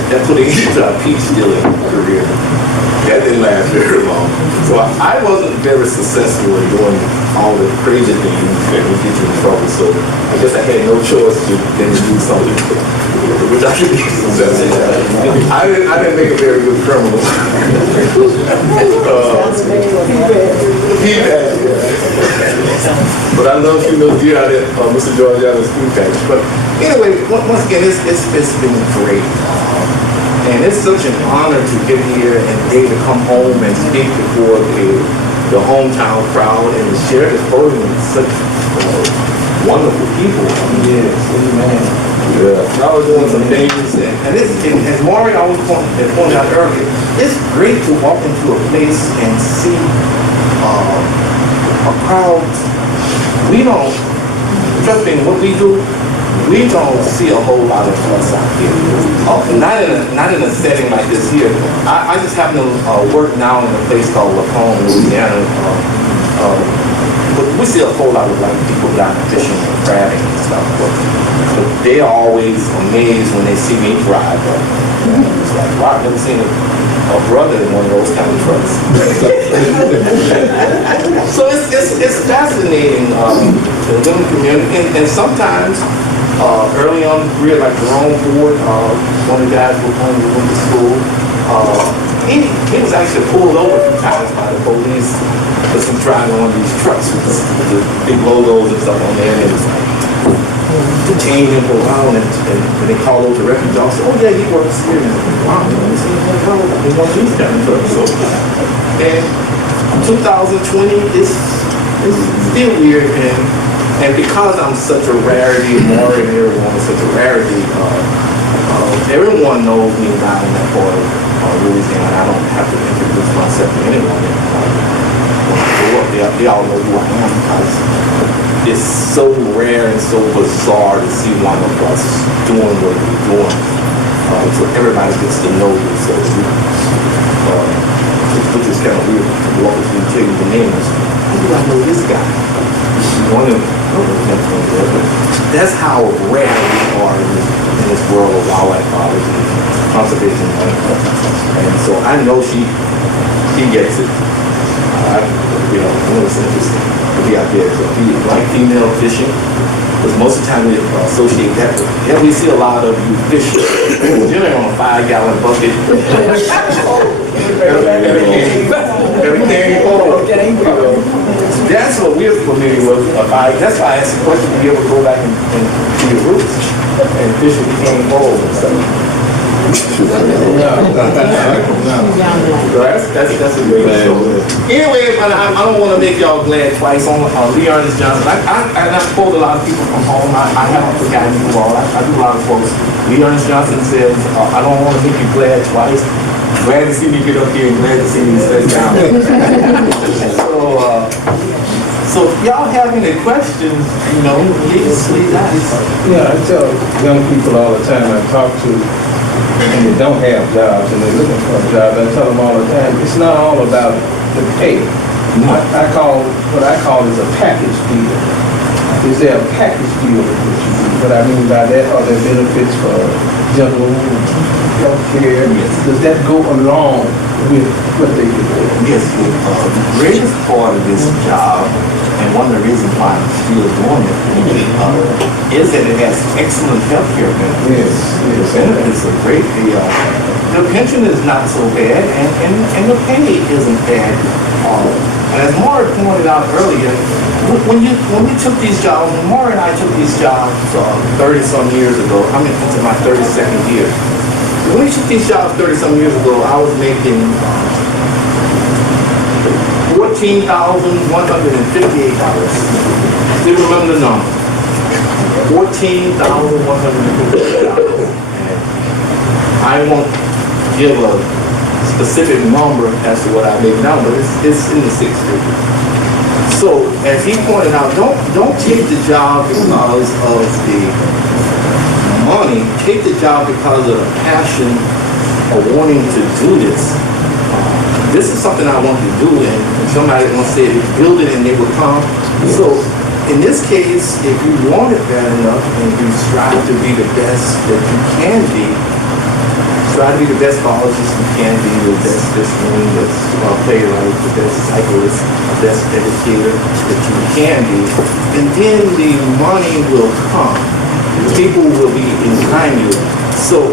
That's what they into our peach stealing career. That didn't last very long. So I wasn't very successful in doing all the crazy things that would get you in trouble. So I guess I had no choice than to do something which I could be successful. I didn't make a very good criminal. But I love you know deer out at Mr. Georgiano's food package. But anyway, once again, it's been great. And it's such an honor to get here and be able to come home and speak before the hometown crowd and to share this podium with such wonderful people. Yes, amen. Yeah, I was doing some things, and as Maureen always pointed out earlier, it's great to walk into a place and see a crowd. We don't, trust me, what we do, we don't see a whole lot of us out here. Not in a setting like this here. I just happen to work now in a place called Lacombe, Louisiana. But we see a whole lot of like people down fishing and crabbing and stuff. But they're always amazed when they see me drive. It's like, wow, I've never seen a brother in one of those kind of trucks. So it's fascinating to live in the community, and sometimes early on in the career, like Jerome Ford, one of the guys who went to school, he was actually pulled over a few times by the police because he driving one of these trucks with the big logos and stuff on there, and it was like detained him for a while, and they called over the refuge officer. Oh yeah, he works here. And wow, you see him in one of these kind of trucks. So, and 2020 is still weird, and because I'm such a rarity, Maury and everyone is such a rarity, everyone knows me down in that part of Louisiana. I don't have to introduce myself to anyone. They all know who I am, because it's so rare and so bizarre to see one of us doing what we're doing. So everybody gets to know you. So which is kind of weird. Walk up and tell you the names. How do I know this guy? One of them. That's how rare we are in this world of wildlife biology, conservation, and so I know she gets it. I know it's interesting to be out there. So be like female fishing, because most of the time we associate that with. Yeah, we see a lot of you fishing. Generally on a 5-gallon bucket. Everything forward. That's what we're familiar with. That's why I asked the question, to be able to go back and to your roots and fish with the cane pole and stuff. So that's a great show. Anyway, I don't want to make y'all glad twice. On Lee Ernest Johnson, I quote a lot of people from home. I haven't forgotten you all. I do a lot of quotes. Lee Ernest Johnson says, I don't want to make you glad twice. Glad to see me get up here and glad to see me sit down. So y'all have any questions, please ask. Yeah, I tell young people all the time I talk to, and they don't have jobs and they're looking for a job, I tell them all the time, it's not all about the pay. I call is a package deal. Is there a package deal with what you do? What I mean by that, are there benefits for general health care? Does that go along with what they do? Yes, the greatest part of this job and one of the reasons why I'm still doing it is that it has excellent health care benefits. The benefits are great. The pension is not so bad, and the pay isn't bad. And as Maury pointed out earlier, when we took these jobs, when Maury and I took these jobs 30-some years ago, I'm into my 32nd year. When we took these jobs 30-some years ago, I was making $14,158. Still remember the number. $14,158. I won't give a specific number as to what I make now, but it's in the six figures. So, as he pointed out, don't take the job because of the money. Take the job because of the passion of wanting to do this. This is something I want to do, and somebody once said, build it and they will come. So, in this case, if you want it bad enough and you strive to be the best that you can be, try to be the best biologist you can be, the best fisherman, the best playwright, the best cyclist, the best educator that you can be, and then the money will come. People will be behind you. So,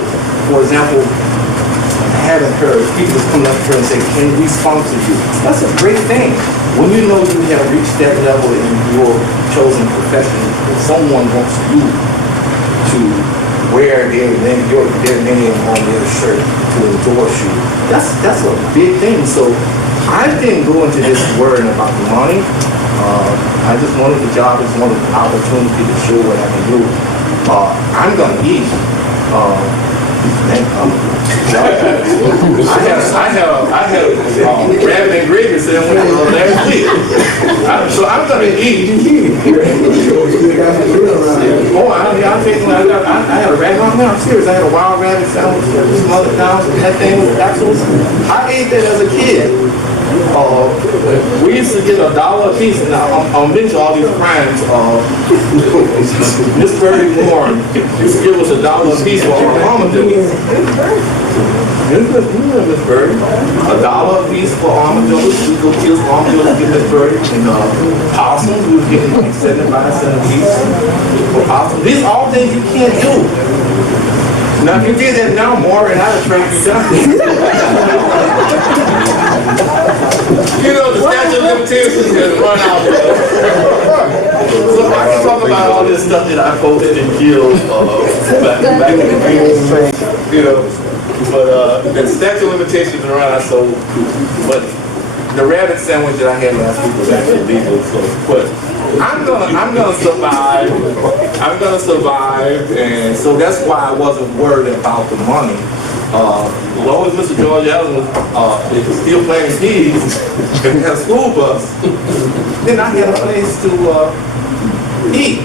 for example, I haven't heard people just come up here and say, can we sponsor you? That's a great thing. When you know you have reached that level in your chosen profession, someone wants you to wear their name on their shirt to endorse you. That's a big thing. So I didn't go into this worrying about the money. I just wanted the job, just wanted the opportunity to show what I can do. I'm gonna eat. I had a rabbit and gravy sandwich last week. So I'm gonna eat. Oh, I had a rabbit. No, I'm serious. I had a wild rabbit sandwich, smothered down. That thing was absolute. I ate that as a kid. We used to get $1 a piece, and I'll mention all these crimes. Miss Birdie Moore used to give us $1 a piece for our armadillos. You know Miss Birdie. $1 a piece for armadillos. We go kill some armadillos, get Miss Birdie. And possums, we were getting like 75 cents a piece for possums. These are all things you can't do. Now, if you did that now, more, and I'd have trained you down. You know, the statute of limitations has run out. So I can talk about all this stuff that I posted and killed back in the day, you know. But the statute of limitations are run out, so, but the rabbit sandwich that I had last week was actually legal, so, but I'm gonna survive. I'm gonna survive, and so that's why I wasn't worried about the money. As long as Mr. George Allen was still planting peas and had a school bus, then I had a place to eat.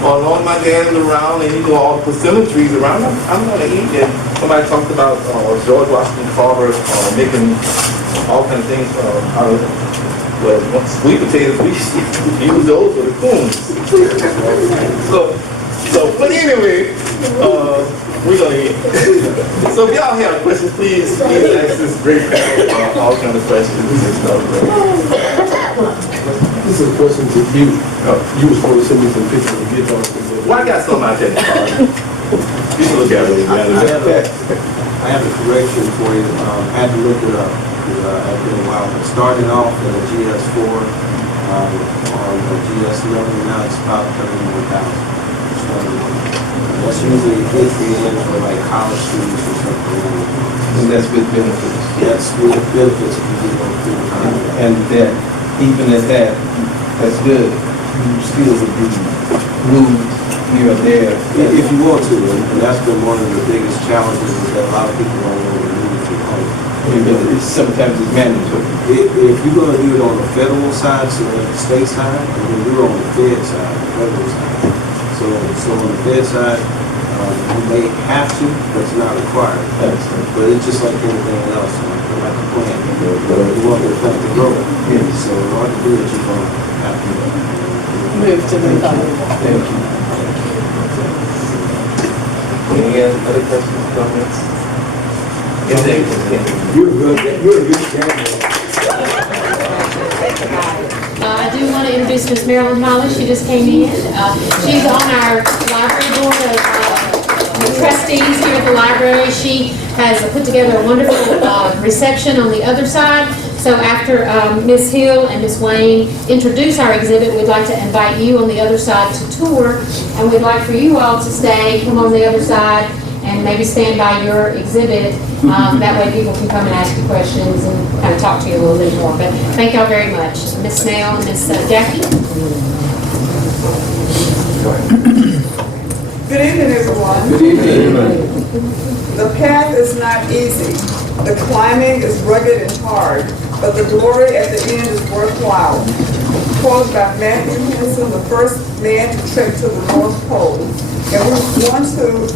As long as my dad is around and all the persimmon trees around, I'm gonna eat. And somebody talked about George Washington Carver making all kinds of things out of sweet potatoes. We use those for the coons. So, but anyway, we're gonna eat. So if y'all have questions, please ask this great panel all kinds of questions and stuff. This is a question to you. You were supposed to send me some pictures of guitars. Well, I got some out there. You can look at it. I have a correction for you. I had to look it up. I've been a while. It started off at a GS4 on the GS11, now it's about 31,000. That's usually $8,000 for like college students or something. And that's with benefits. That's with benefits if you get on full time. And that, even at that, that's good. You still would be moved here or there. If you want to, and that's been one of the biggest challenges is that a lot of people don't want to move from home. Sometimes it's mandatory. If you're going to do it on the federal side, so on the state side, and then you're on the Fed side, the federal side. So on the Fed side, you may have to, but it's not required. But it's just like anything else, like a plant. You want the plant to grow. So in order to do it, you're going to have to Move to the top. Thank you. Any other questions, comments? You're a good gentleman. I do want to introduce Miss Marilyn Hollis. She just came in. She's on our library board of trustees here at the library. She has put together a wonderful reception on the other side. So after Ms. Hill and Ms. Wayne introduce our exhibit, we'd like to invite you on the other side to tour. And we'd like for you all to stay, come on the other side, and maybe stand by your exhibit. That way people can come and ask you questions and kind of talk to you a little bit more. But thank y'all very much. Ms. Snell and Ms. Jackie. Good evening, everyone. Good evening. The path is not easy. The climbing is rugged and hard, but the glory at the end is worthwhile. Quoted by Matthew Henson, the first man to trek to the North Pole. And we want to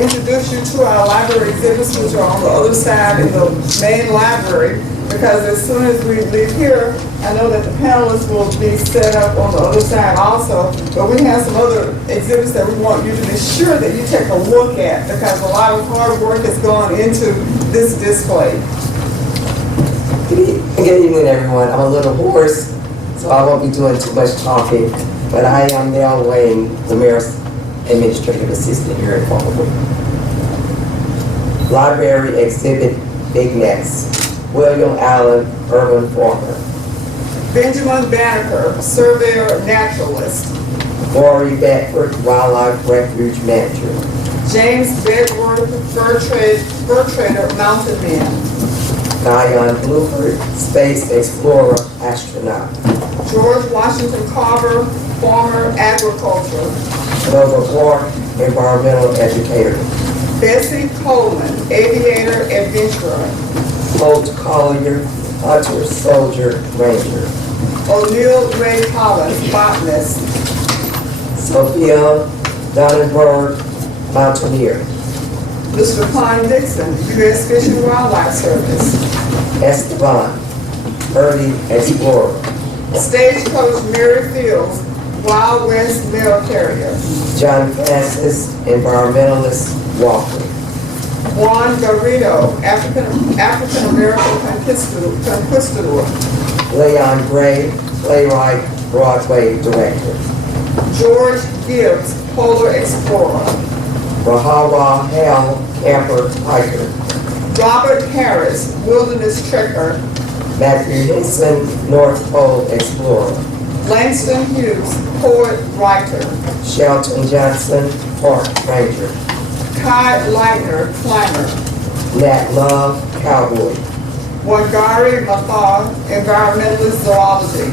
introduce you to our library exhibits, which are on the other side in the main library, because as soon as we leave here, I know that the panelists will be set up on the other side also, but we have some other exhibits that we want you to be sure that you take a look at, because a lot of hard work has gone into this display. Good evening, everyone. I'm a little hoarse, so I won't be doing too much talking, but I am Nell Wayne, the mayor's administrative assistant here at Baltimore. Library exhibit Big Necks. William Allen, urban farmer. Benjamin Banneker, surveyor, naturalist. Laurie Bedford, wildlife refuge manager. James Bedworth, fur trader, mountain man. Guyon Bluford, space explorer, astronaut. George Washington Carver, farmer, agriculture. Nova Clark, environmental educator. Bessie Coleman, aviator, adventurer. Holt Collier, hunter, soldier, ranger. O'Neill Ray Collins, botanist. Sophia Donnenberg, mountaineer. Mr. Klein Dixon, U.S. Fish and Wildlife Service. Esteban, early explorer. Stagecoach Mary Fields, Wild West mail carrier. John Francis, environmentalist, walker. Juan Garrido, African American conquistador. Leon Gray, playwright, Broadway director. George Gibbs, polar explorer. Rahawa Hale, camper, hiker. Robert Harris, wilderness trekker. Matthew Henson, North Pole explorer. Langston Hughes, poet, writer. Shelton Johnson, park ranger. Kai Leitner, climber. Nat Love, cowboy. Wangari Maathai, environmentalist, zoology.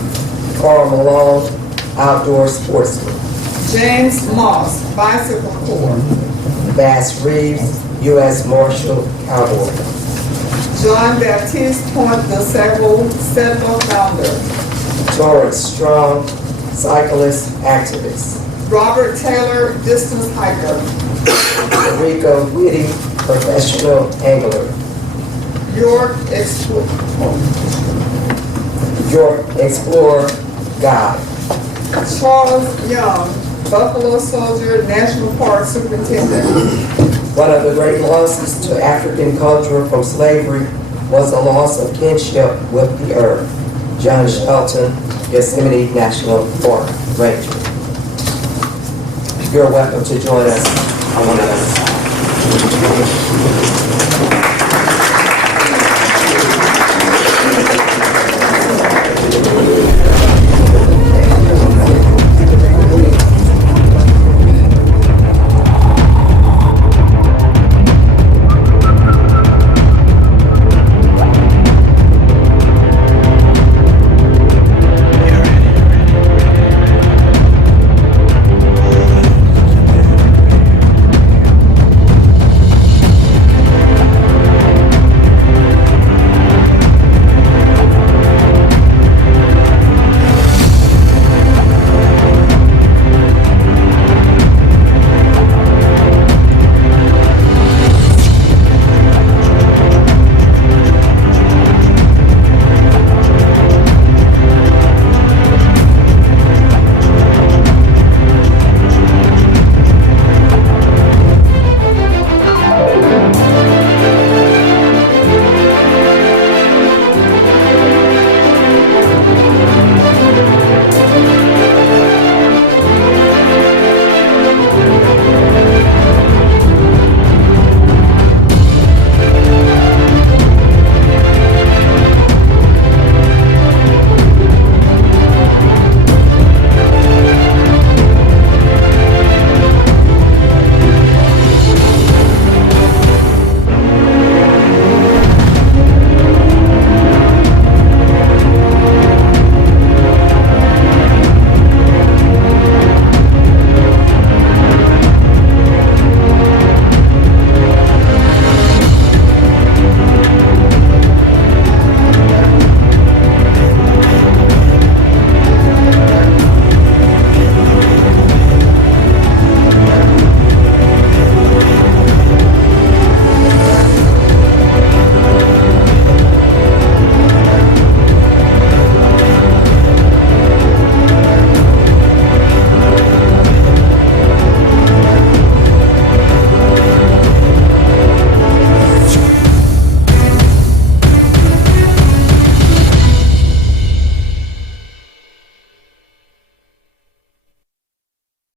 Carl Malone, outdoor sportsman. James Moss, bicycle corps. Bass Reeves, U.S. Marshal, cowboy. John Baptiste Point, the settler founder. Torrance Strong, cyclist, activist. Robert Taylor, distance hiker. Rico Whitty, professional angler. York Explorer, guide. Charles Young, Buffalo Soldier, National Park Superintendent. One of the great losses to African culture from slavery was the loss of kinship with the earth. John Shelton, Yosemite National Park Ranger. You're welcome to join us on one of